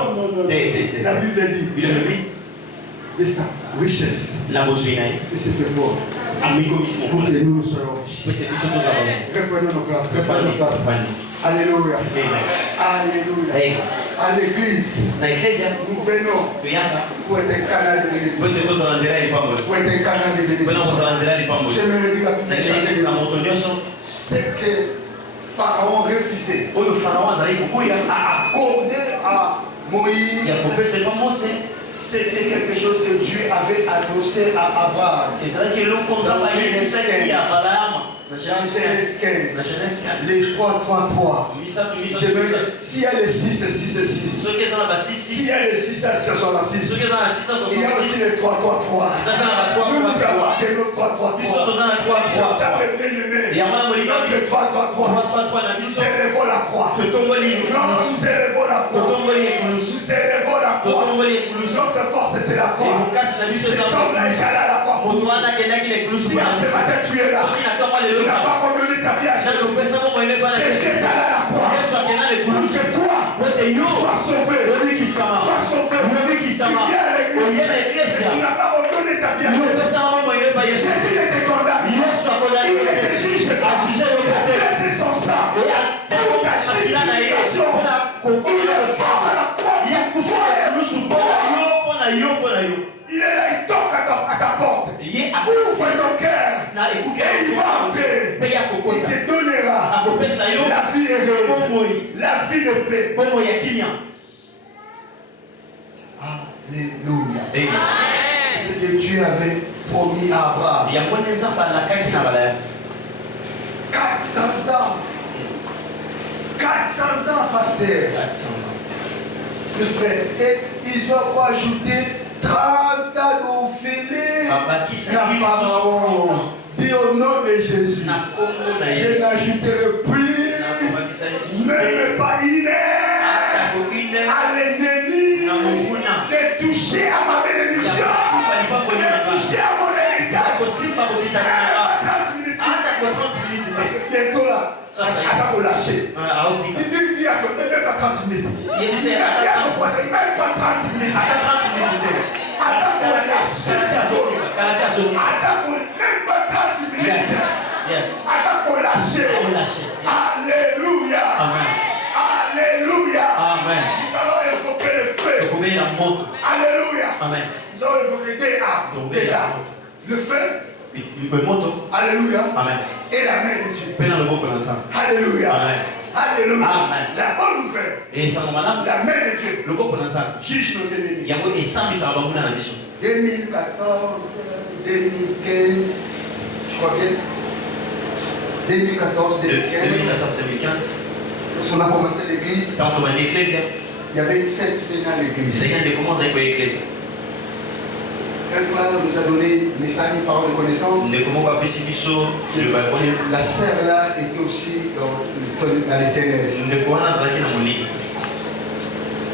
La Bible dit et sa richesse et c'est fait mort pour que nous soyons riches. Reprenons nos places. Alléluia. Alléluia. À l'église, nous venons pour être un canal de bénédiction. Pour être un canal de bénédiction. J'aimerais dire à tous les chrétiens, c'est que Pharaon refusait à accorder à Moïse. C'était quelque chose que Dieu avait annoncé à Abraham. Dans Genèse 15, les 3, 3, 3. S'il y a les 6, 6, 6. S'il y a les 6, 66. Il y a aussi les 3, 3, 3. Nous avons marqué nos 3, 3, 3. Vous avez bien aimé. Notre 3, 3, 3. Nous élevons la croix. Non, nous élevons la croix. Nous élevons la croix. Notre force, c'est la croix. C'est comme là, il y a la croix. Si ce matin tu es là, tu n'as pas abandonné ta vie à Jésus. Jésus est allé à la croix. Pour que toi, sois sauvé. Sois sauvé. Tu viens à l'église. Tu n'as pas abandonné ta vie à Jésus. Jésus était condamné. Il était jugé. C'est son sang. Pour ta justification. Il est fort à la croix. Il est là, il toque à ta porte. Ouvre ton cœur. Et il va entrer. Il te donnera la vie heureuse, la vie de paix. Alléluia. C'est ce que Dieu avait promis à Abraham. 400 ans. 400 ans, pasteur. 400 ans. Le frère. Et ils vont ajouter 30 ans d'ophélie. La Pharaon. Dis au nom de Jésus. Je n'ajouterai plus. Même pas une heure à l'ennemi de toucher à ma bénédiction. De toucher à mon héritage. Parce que bientôt là, ça va lâcher. Il dit à côté, même pas 30 minutes. Il dit à ton voisin, même pas 30 minutes. Ça pour lâcher. Ça pour même pas 30 minutes. Ça pour lâcher. Alléluia. Alléluia. Nous allons évoquer le feu. Alléluia. Nous allons évoquer des arbres. Le feu. Alléluia. Amen. Et la main de Dieu. Alléluia. Amen. Alléluia. Amen. La bonne nouvelle. La main de Dieu. Juge nos ennemis. 2014, 2015, je crois bien. 2014, 2015. Lorsqu'on a commencé l'église, il y avait 7 dans l'église. Un frère nous a donné un message par reconnaissance. La sœur là était aussi dans les ténèbres.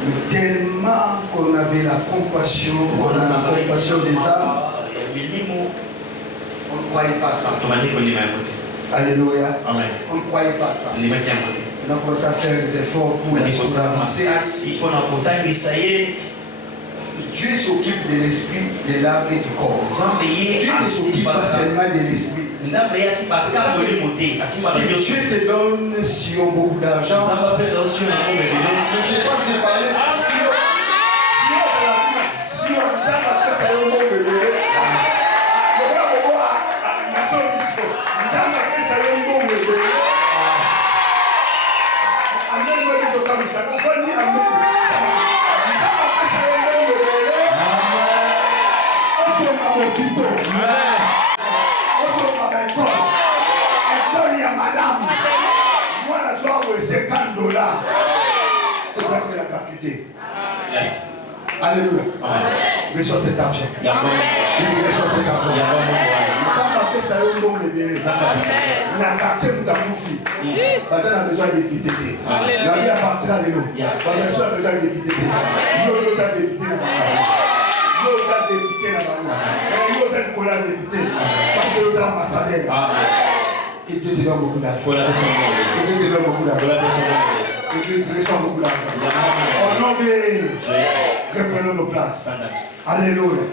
Mais tellement qu'on avait la compassion, on a la compassion des âmes, on ne croyait pas ça. Alléluia. On ne croyait pas ça. On a commencé à faire des efforts pour la socialiser. Dieu s'occupe de l'esprit, de l'âme et du corps. Dieu ne s'occupe pas seulement de l'esprit. Dieu te donne si on a beaucoup d'argent. Je ne sais pas si parler. Si on a ça un bon bébé. C'est parce qu'elle a percuté. Alléluia. Reçois cet argent. Reçois cet argent. Ça un bon bébé. La quartier nous a bouffé. Parce qu'on a besoin d'épiter. La vie appartient à nous. Parce qu'on a besoin d'épiter. Nous avons besoin d'épiter. Nous avons besoin d'épiter là-bas. Nous avons besoin d'épiter. Parce que nous avons ambassadeurs. Que Dieu te donne beaucoup d'argent. Que Dieu te donne beaucoup d'argent. Que Dieu te donne beaucoup d'argent. Au nom de reprenons nos places. Alléluia.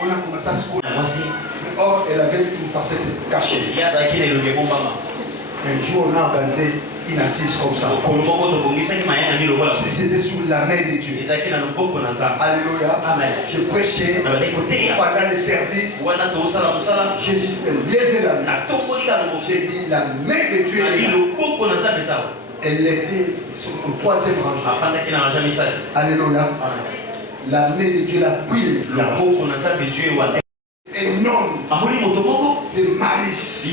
On a commencé à se courir. Or, elle avait une facette cachée. Un jour, on a organisé Il assiste comme ça. C'était sous la main de Dieu. Alléluia. Amen. Je prêchais pendant le service. Jésus s'est levé la main. J'ai dit la main de Dieu est là. Elle était sur le troisième rang. Alléluia. La main de Dieu l'a prise. Un homme de malice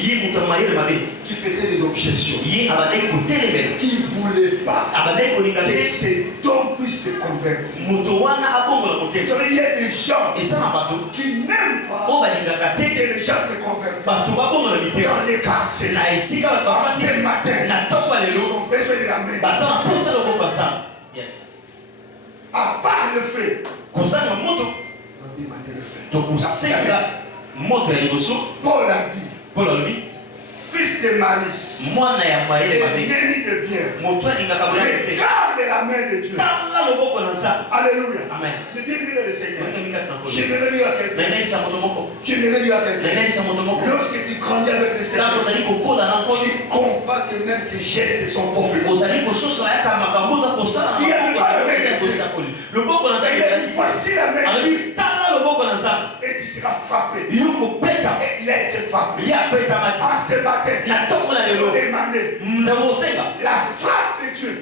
qui faisait des objections, qui ne voulait pas que cet homme puisse se convertir. Il y a des gens qui n'aiment pas que les gens se convertissent. Dans les quartiers, ce matin, ils ont besoin de la main. À part le fait, on demandait le fait. Paul a dit, fils de malice, ennemi de bien, regarde la main de Dieu. Alléluia. Amen. De dire le Seigneur. J'aimerais dire à quelqu'un. Lorsque tu grandis avec le Seigneur, tu comprends que même tes gestes sont prophétiques. Il y a voici la main de Dieu. Et tu seras frappé. Et il a été frappé. En ce matin, demandez la frappe de Dieu.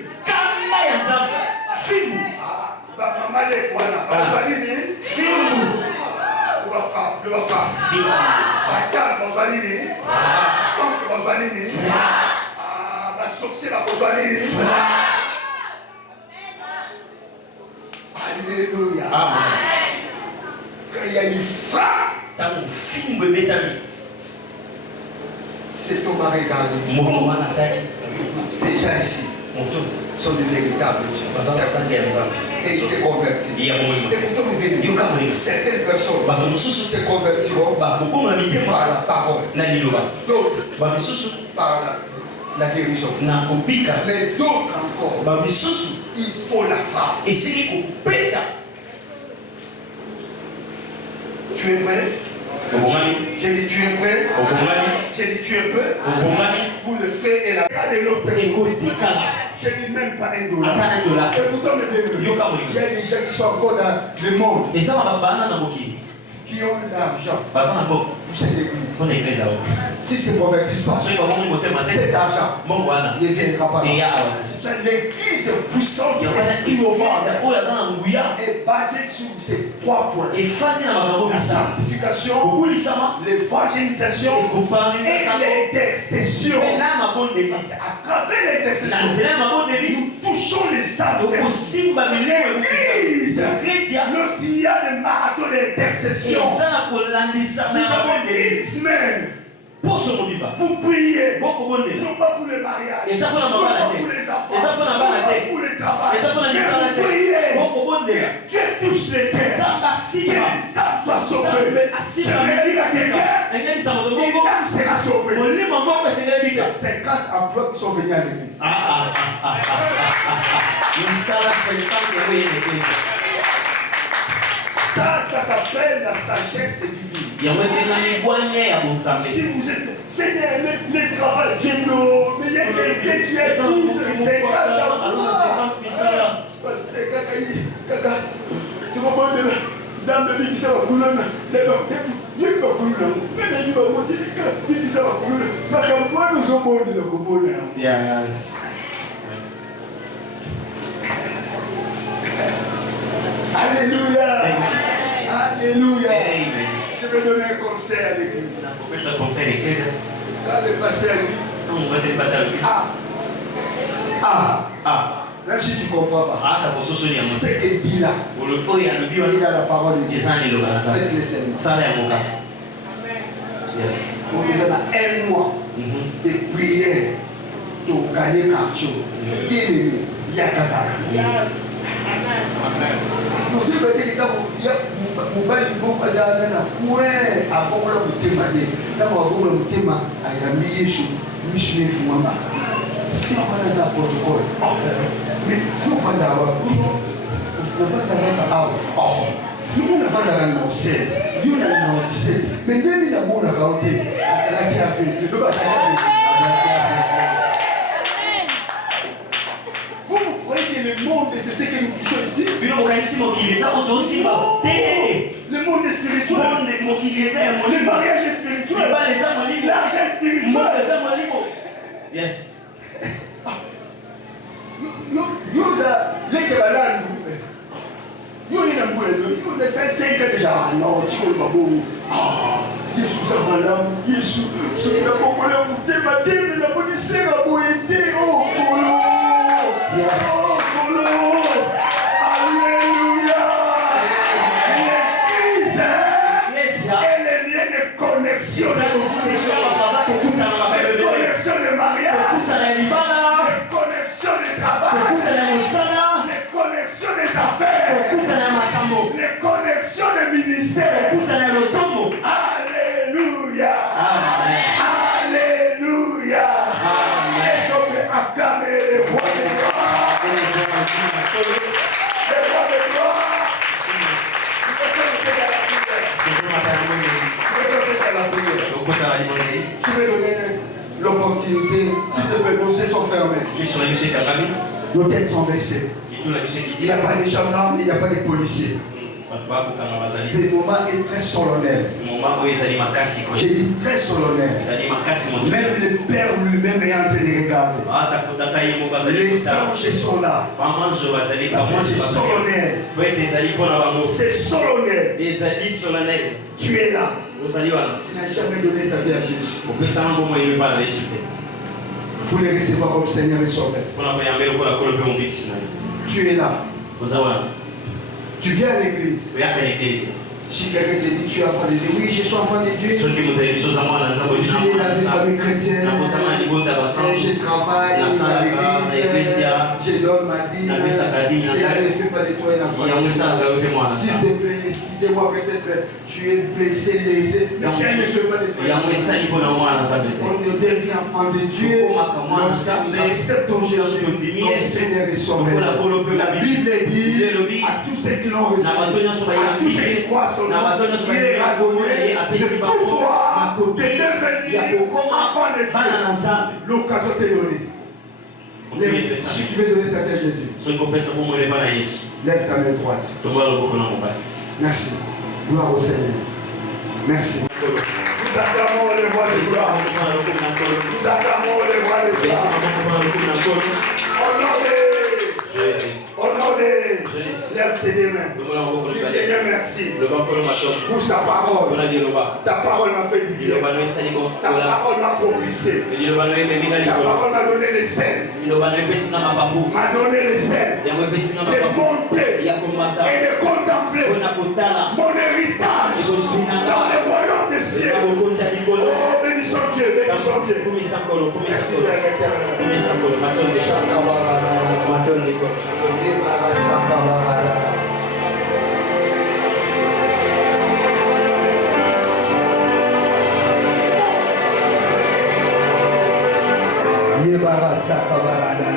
Alléluia. Quand il y a une frappe, cet homme a regardé. Ces gens ici sont de véritables dieux. Et ils se convertissent. Écoutez-moi, certaines personnes se convertiront par la parole. D'autres par la guérison. Mais d'autres encore, il faut la frappe. Tu es prêt? J'ai dit tu es prêt? J'ai dit tu es prêt? Pour le faire et la garde de l'autre. Je dis même pas $1. Écoutons le début. Il y a des gens qui sont encore dans le monde, qui ont l'argent. Vous êtes l'église. Si ce ne convertissent pas, cet argent ne viendra pas. L'église puissante et innovante est basée sur ces 3 points. La sanctification, l'évangélisation et l'intercession. À travers l'intercession, nous touchons les âmes. L'église, lorsqu'il y a le marathon d'intercession, nous avons une semaine. Vous priez, non pas pour le mariage, non pas pour les enfants, non pas pour le travail, mais vous priez. Dieu touche les cœurs, que les âmes soient sauvées. Je vais dire à quelqu'un, une âme sera sauvée. Il y a 50 emplois qui sont venus à l'église. Ça s'appelle la sagesse divine. Si vous êtes, c'est le travail de nous, mais il y a quelqu'un qui a dit 50 ans. Parce que kaka, tu vas voir dans le lit, ça va couler. Il y a pas couler. Mais il va monter, il ça va couler. Mais quand moi nous sommes bons de le couler. Yes. Alléluia. Alléluia. Je vais donner un conseil à l'église. Quand le pasteur dit même si tu ne comprends pas, ce qu'il dit là, il a la parole de Dieu. Faites-le seulement. Vous avez un mois de prière pour gagner quartier. Bien-aimé, il y a nous sommes dit que mobile bomba za na kuwe akola mutemane na wagola mutema ayambi Yesu mishwe fumamba si on za protocole mais nous va d'avoir nous va d'avoir nous on va d'avoir no 16 you na no 17 mais nini na bona kaote ala kia fait le ba monde, c'est ce que nous touchons ici. Le monde est spirituel. Le mariage est spirituel. L'argent est spirituel. Yes. Connexion de mariage, les connexions de travail, les connexions des affaires, les connexions de ministère. Alléluia. Alléluia. Est-ce qu'on peut acclamer les rois des rois? Les rois des rois. Je vais donner l'opportunité, s'il te plaît, nos yeux sont fermés. Nos têtes sont baissées. Il n'y a pas de gendarmes, il n'y a pas de policiers. Ce moment est très solennel. J'ai dit très solennel. Même le Père lui-même est en train de regarder. Les anges sont là. C'est solennel. C'est solennel. Tu es là. Tu n'as jamais donné ta vie à Jésus. Pour les recevoir comme Seigneur et Sauveur. Tu es là. Tu viens à l'église. Si quelqu'un te dit tu es enfant de Dieu, oui, je suis enfant de Dieu. Je suis dans une famille chrétienne. Je travaille à l'église. Je donne ma dîme. Cela ne fait pas de toi un enfant de Dieu. S'il te plaît, excusez-moi, peut-être tu es blessé, lésé. Mais cela ne fait pas de toi un enfant de Dieu. On devient enfant de Dieu lorsqu'on accepte Jésus comme Seigneur et Sauveur. La Bible dit à tous ceux qui l'ont reçu, à tous ceux qui croient son nom, il est a donné le pouvoir de devenir enfant de Dieu. L'occasion t'est donnée. Si tu veux donner ta tête à Jésus, lève ta main droite. Merci. Gloire au Seigneur. Merci. Nous acclamons le roi de gloire. Nous acclamons le roi de gloire. Honoré, lève tes deux mains. Seigneur, merci pour sa parole. Ta parole m'a fait du bien. Ta parole m'a propulsé. Ta parole m'a donné les ailes. M'a donné les ailes de monter et de contempler mon héritage dans les royaumes des cieux. Oh, bénissons Dieu, bénissons Dieu. Merci Yebara Sakabarada.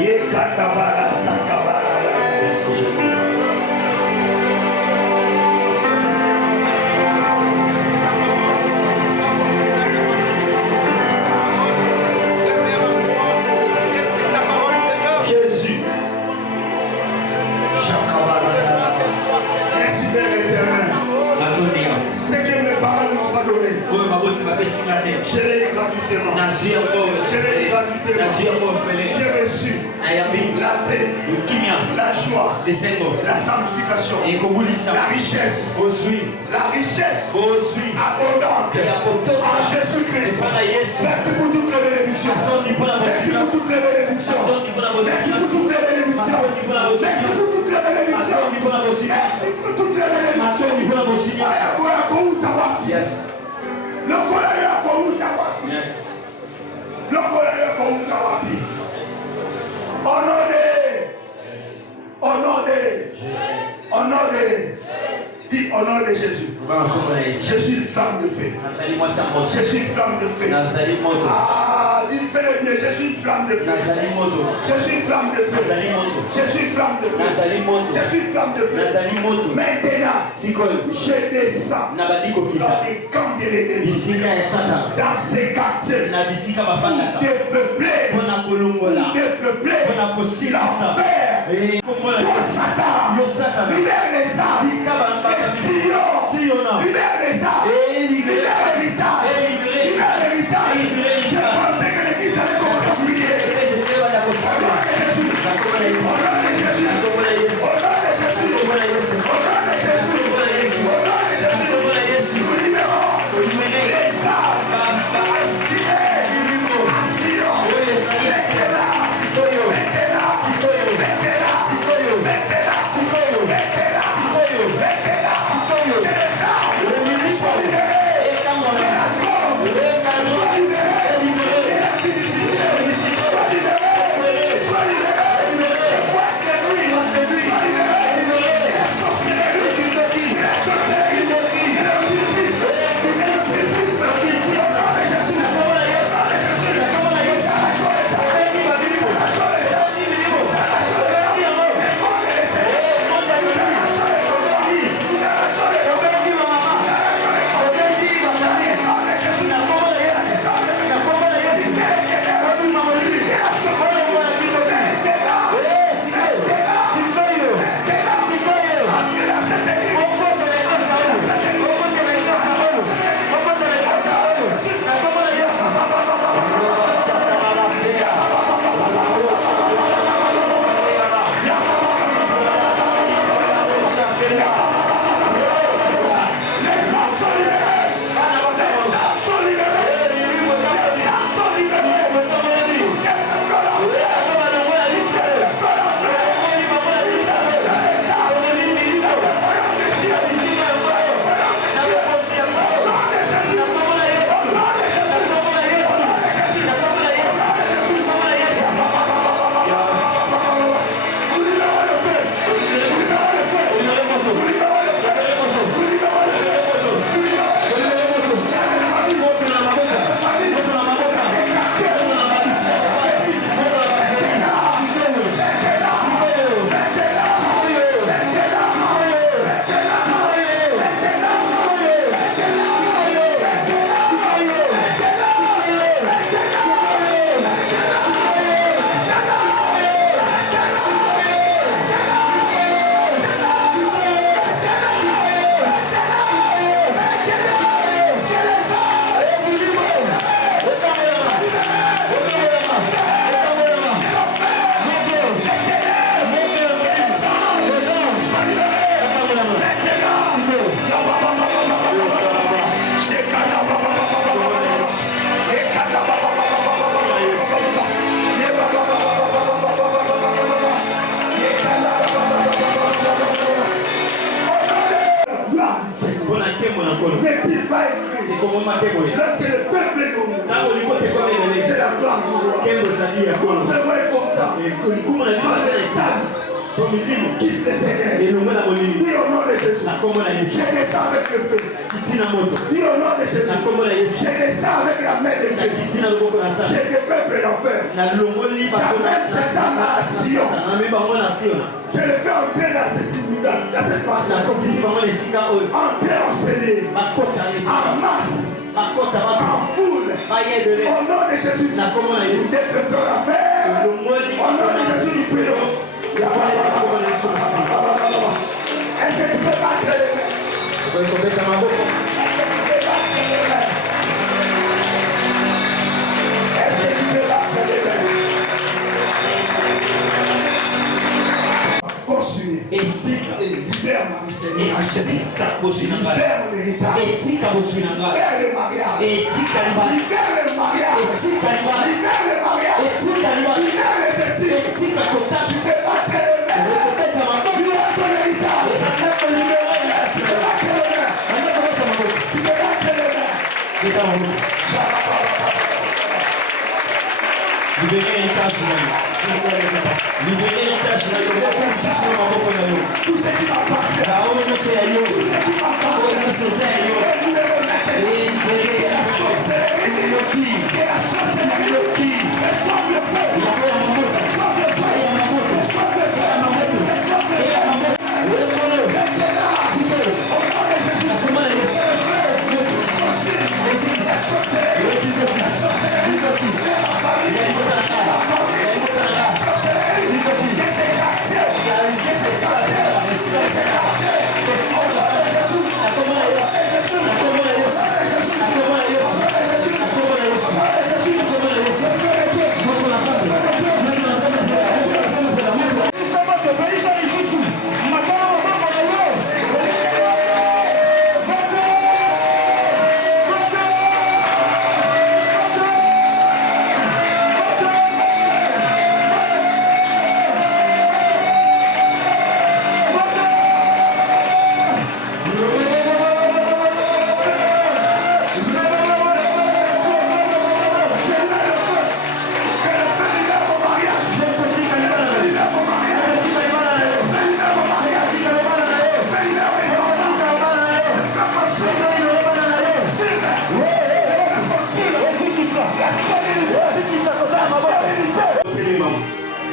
Yekatabara Sakabarada. Merci Jésus. Jésus. Sakabarada. Merci Père éternel. Ce que mes parents ne m'ont pas donné. Je l'ai gratuitement. Je l'ai gratuitement. J'ai reçu la paix, la joie, la sanctification, la richesse abondante en Jésus-Christ. Merci pour toutes les bénédictions. Merci pour toutes les bénédictions. Merci pour toutes les bénédictions. Merci pour toutes les bénédictions. Merci pour toutes les bénédictions. Yes. Yes. Dis au nom de Jésus. Je suis une flamme de feu. Je suis une flamme de feu. Ah, dis fais bien. Je suis une flamme de feu. Je suis une flamme de feu. Je suis une flamme de feu. Je suis une flamme de feu. Maintenant, Je descends dans les camps de l'ennemi, dans ces quartiers, dépeuplés, l'enfer, toi Satan, libère les âmes, et Sion, libère les âmes, libère l'héritage, je pensais que l'église allait commencer à prier. N'est-il pas écrit? Lorsque le peuple est connu, c'est la gloire de Dieu. Quand le roi est content, quitte les ténèbres. Dis au nom de Jésus. Je descends avec le feu. Dis au nom de Jésus. Je descends avec la main de Dieu. Je dépeuple l'enfer. J'amène ces âmes à Sion. Je le fais entrer dans cette passage. Entrer enseigner. En masse. En foule. Au nom de Jésus. Nous dépeuplerons l'affaire. Au nom de Jésus, nous prions. Est-ce que tu peux battre les mains? Est-ce que tu peux battre les mains? Continue. Et libère ma richesse. Libère mon héritage. Libère le mariage. Libère le mariage. Libère le mariage. Libère les études. Tu peux battre les mains. Libère ton héritage. Tu peux battre les mains. Tu peux battre les mains. Libérez l'héritage de libérez l'héritage de tout ce qui m'appartient. Tout ce qui m'appartient. Que la sorcellerie, que la sorcellerie, reçoive le feu. Reçoive le feu. Reçoive le feu. Reçoive le feu.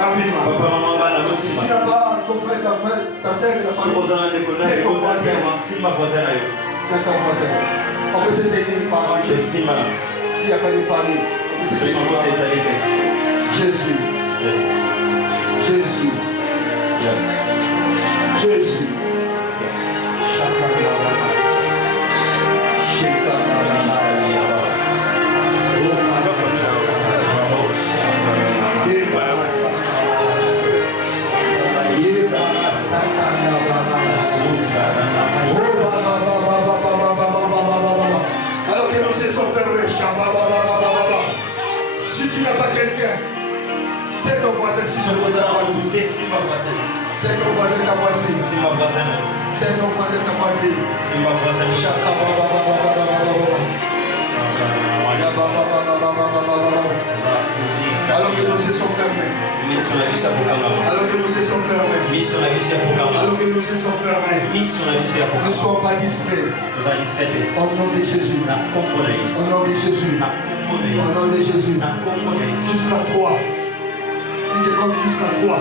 Papa, maman, bana, Si tu n'as pas ton frère, ta soeur, ta famille, c'est ton voisin. On peut se tenir par ranger. S'il n'y a pas de famille, on peut se tenir par ranger. Jésus. Jésus. Jésus. Alors que nos yeux sont fermés, si tu n'as pas quelqu'un, c'est ton voisin, c'est ton voisin, c'est ton voisin, ta voisine, c'est ton voisin, ta voisine. Alors que nos yeux sont fermés. Alors que nos yeux sont fermés. Alors que nos yeux sont fermés. Ne sois pas distrait. Au nom de Jésus. Au nom de Jésus. Au nom de Jésus. Jusqu'à toi. Si je compte jusqu'à toi.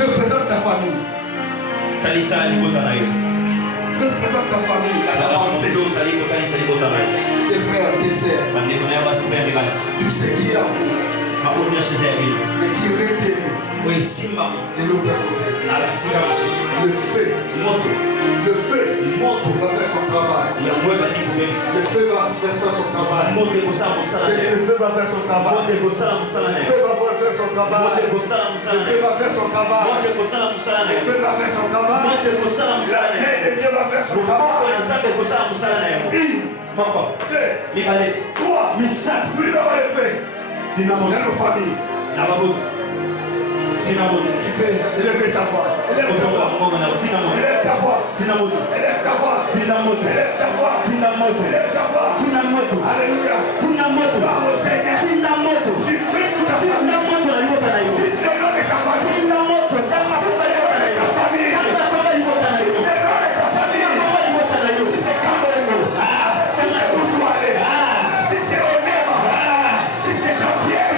Représente ta famille. Représente ta famille, ta pensée, tes frères, tes sœurs, tout ce qui est en vous, mais qui est retenu de l'autre côté. Le feu va faire son travail. Le feu va faire son travail. Le feu va faire son travail. Le feu va faire son travail. Le feu va faire son travail. Le feu va faire son travail. La main de Dieu va faire son travail. Toi, lui l'aura fait. Dans nos familles. Tu peux élever ta voix. Élève ta voix. Élève ta voix. Élève ta voix. Élève ta voix. Élève ta voix. Alléluia. Parle au Seigneur. Tu pries pour ta famille. Si tu es dans ta famille. Si tu es dans ta famille. Si tu es dans ta famille. Si c'est Cameroun. Si c'est Boudoualé. Si c'est Onema. Si c'est Jean-Pierre.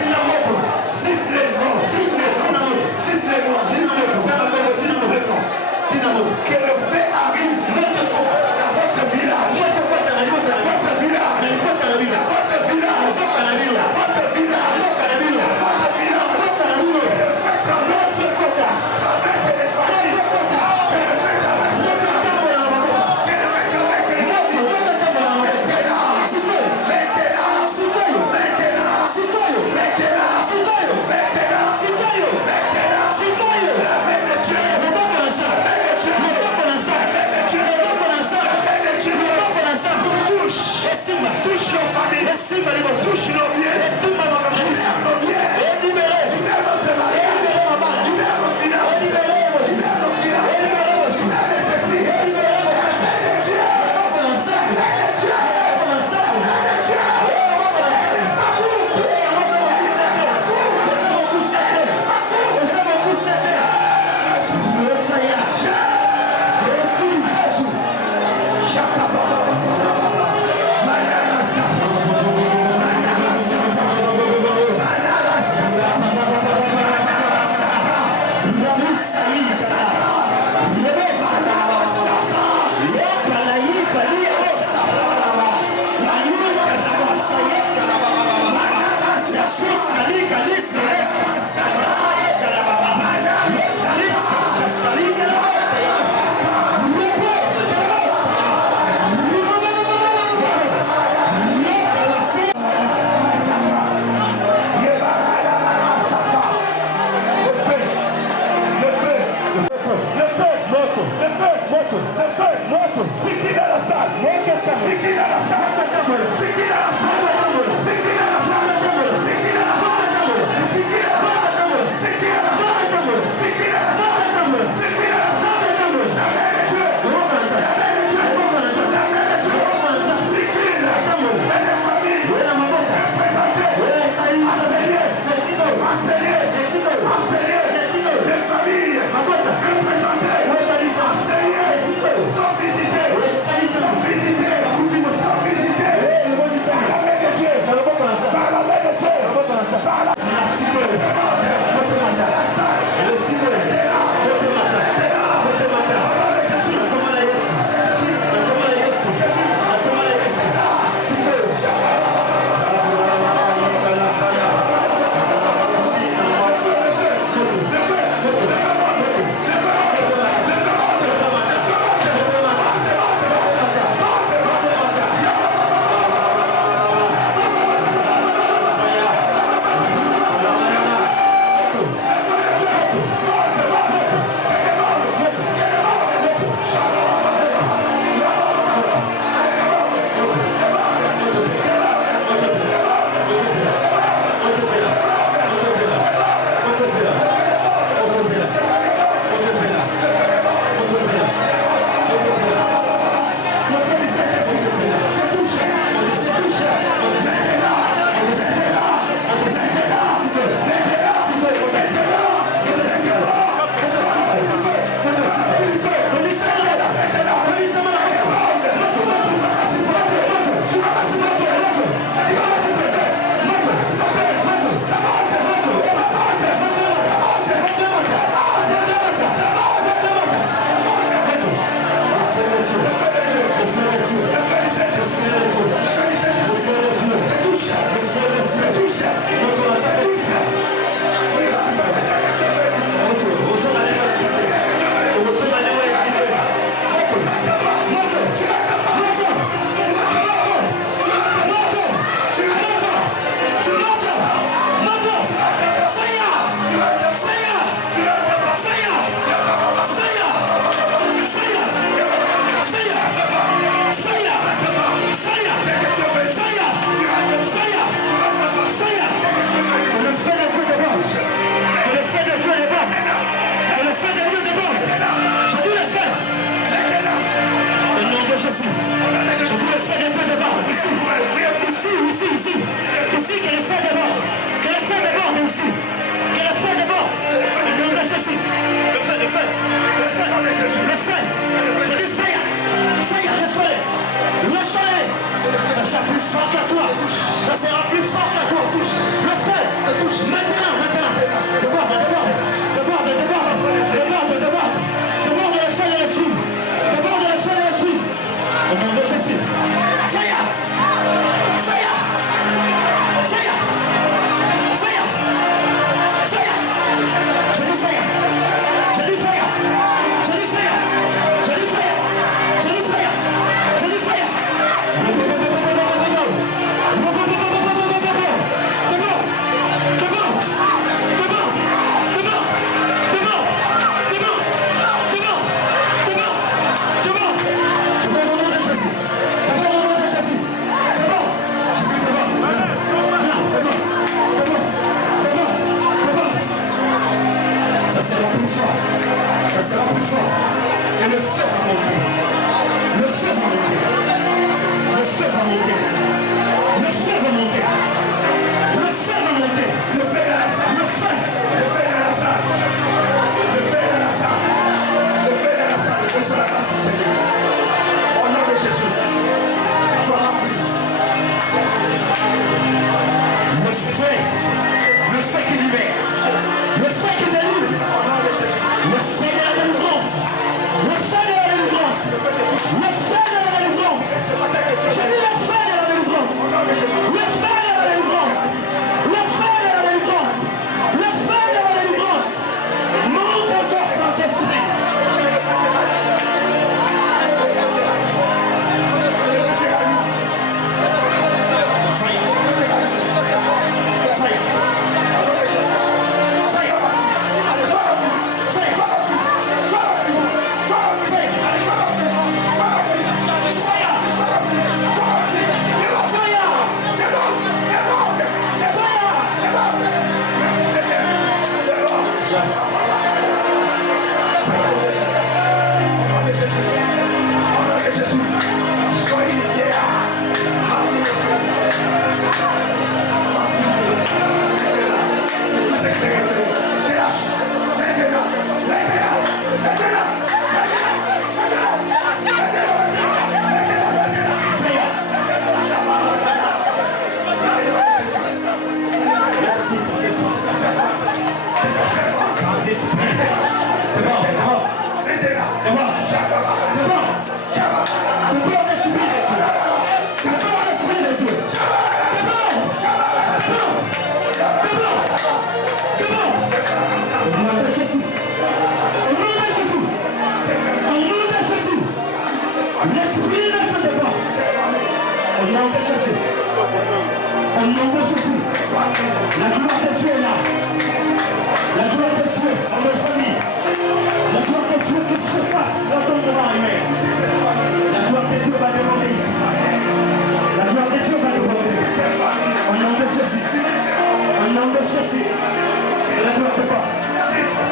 Que le feu arrive dans votre village, votre village. Et le feu va monter. Le feu va monter. Le feu va monter. Le feu va monter. Le feu va monter. Le feu dans la salle. Le feu. Le feu dans la salle. Le feu dans la salle. Le feu dans la salle. Le feu sur la grâce du Seigneur. Au nom de Jésus. Sois rempli. Le feu qui libère. Le feu qui délivre. Au nom de Jésus. Le feu de la délivrance. Le feu de la délivrance. Le feu de la délivrance. Je dis le feu de la délivrance. Le feu de la délivrance. Le feu de la délivrance. Le feu de la délivrance. Monte encore Saint-Esprit.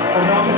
Au nom de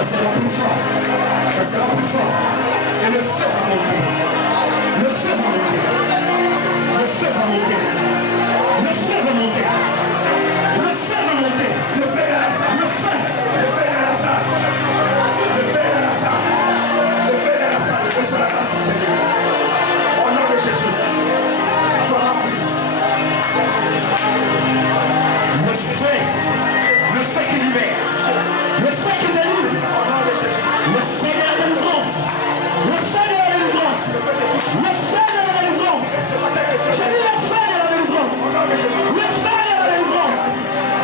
Ça sera plus fort. Ça sera plus fort. Et le feu va monter. Le feu va monter. Le feu va monter. Le feu va monter. Le feu va monter. Le feu dans la salle. Le feu. Le feu dans la salle. Le feu dans la salle. Le feu dans la salle. Le feu dans la salle, Seigneur. Au nom de Jésus. Sois rempli. Le feu qui libère, le feu qui délivre, le feu de la délivrance, le feu de la délivrance, le feu de la délivrance. J'ai dit le feu de la délivrance, le feu de la délivrance,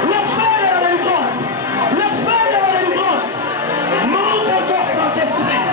le feu de la délivrance, le feu de la délivrance. Monte encore Saint-Esprit.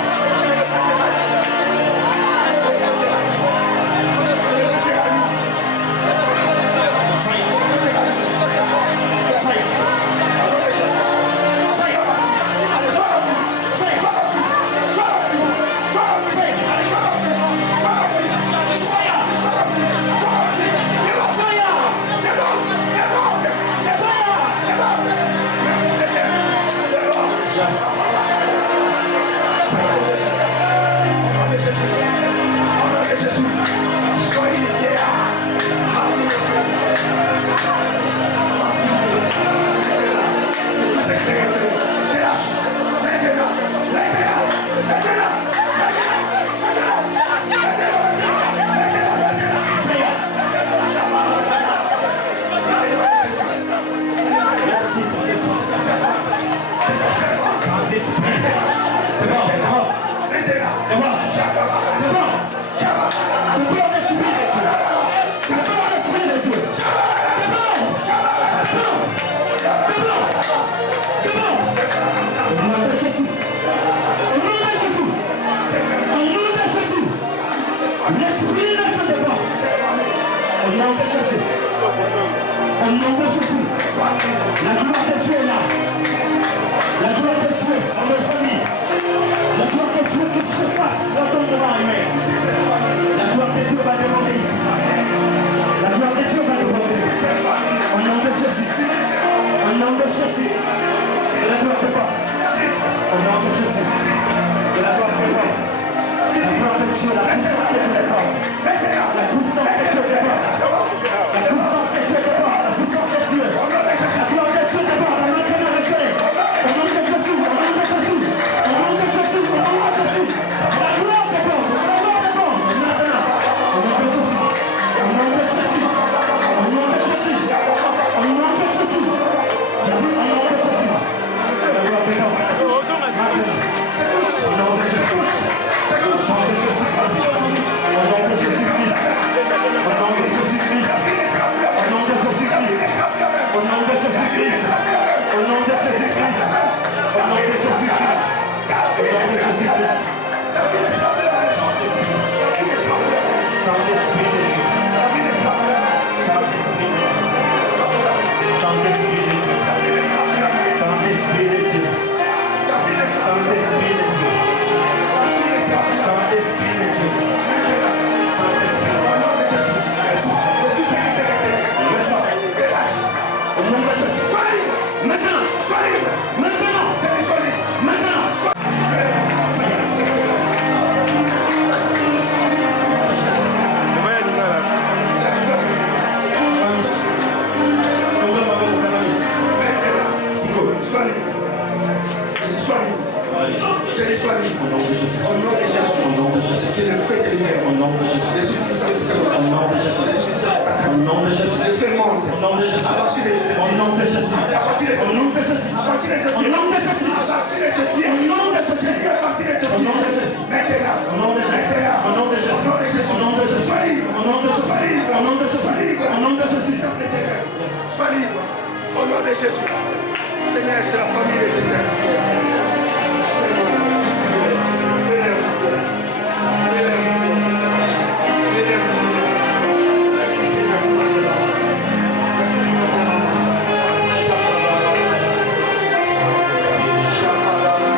Shabbat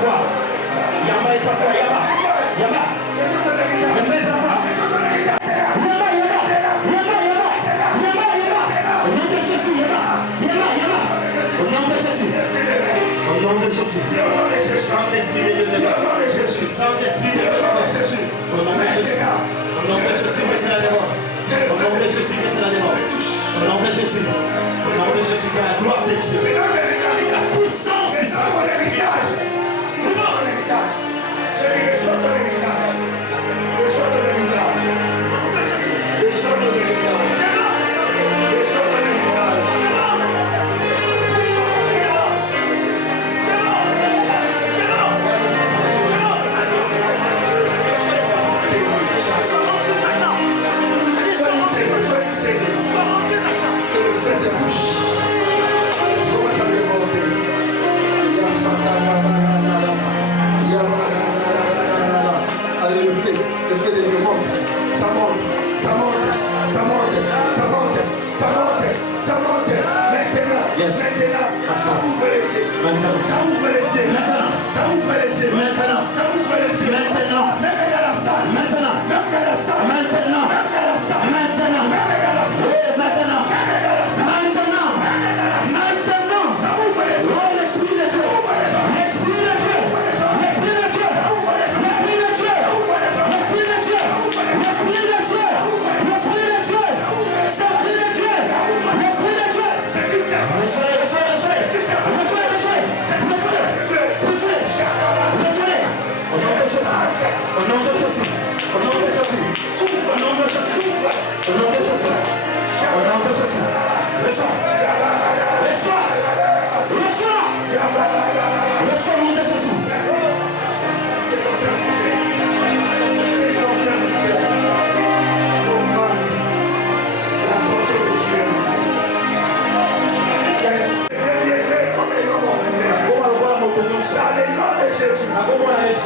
quoi. Yama et pas quoi. Yama. Au nom de Jésus. Saint-Esprit de Dieu. Saint-Esprit de Jésus. Au nom de Jésus. Au nom de Jésus, c'est la démon. Au nom de Jésus, c'est la démon. Au nom de Jésus. Au nom de Jésus, que la gloire de Dieu. La puissance du Saint-Esprit.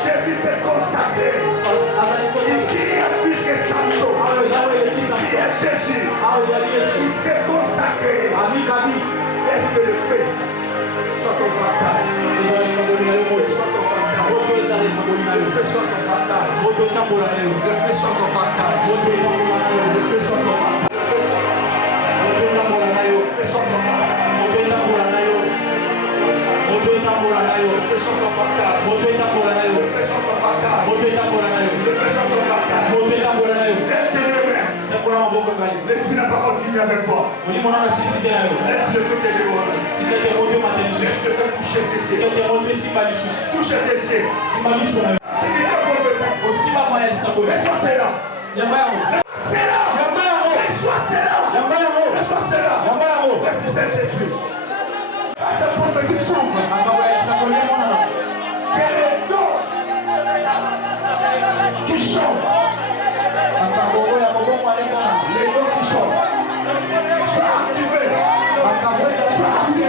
Jésus s'est consacré. Ici, il y a plus que Samson. Ici, il y a Jésus. Il s'est consacré. Est-ce que le fait soit ton partage? Le fait soit ton partage. Le fait soit ton partage. Le fait soit ton partage. Le fait soit ton partage. Laisse la parole finir avec toi. Laisse le feu te dévoiler. Laisse le feu toucher tes cieux. Touche tes cieux. C'est déjà prophétique. Laisse-moi c'est là. C'est là. Laisse-moi c'est là. Laisse-moi c'est là. Merci Saint-Esprit. C'est prophétique s'ouvre. Quel est le don qui chante? Les dons qui chantent. Sois activé. Sois activé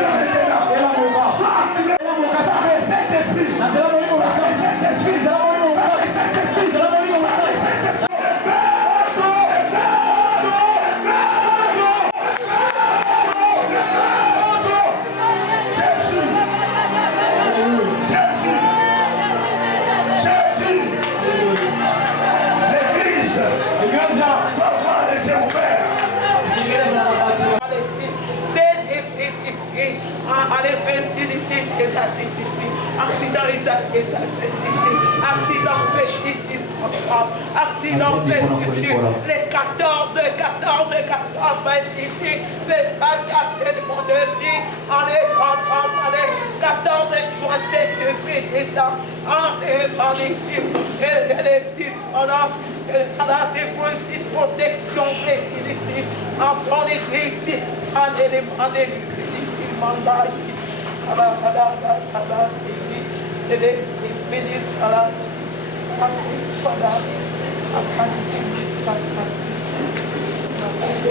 maintenant. Sois activé. Par le Saint-Esprit. Par le Saint-Esprit. Par le Saint-Esprit. Par le Saint-Esprit. Accident les 14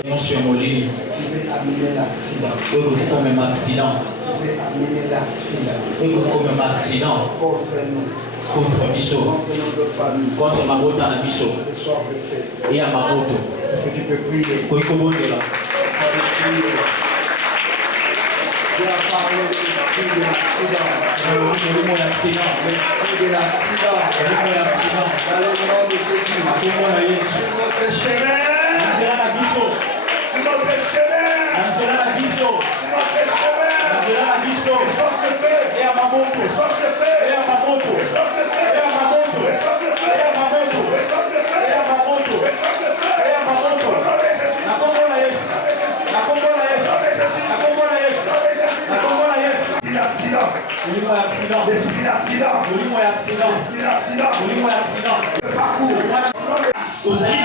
Monsieur Molly, comme un accident, comme un accident contre Misso, contre ma moto à Misso et à ma moto. Est-ce que tu peux prier? Il a parlé de l'esprit de l'accident. L'esprit De l'accident. Dans le nom de Jésus. Sur notre chemin. Sur notre chemin. L'esprit d'accident. Vous allez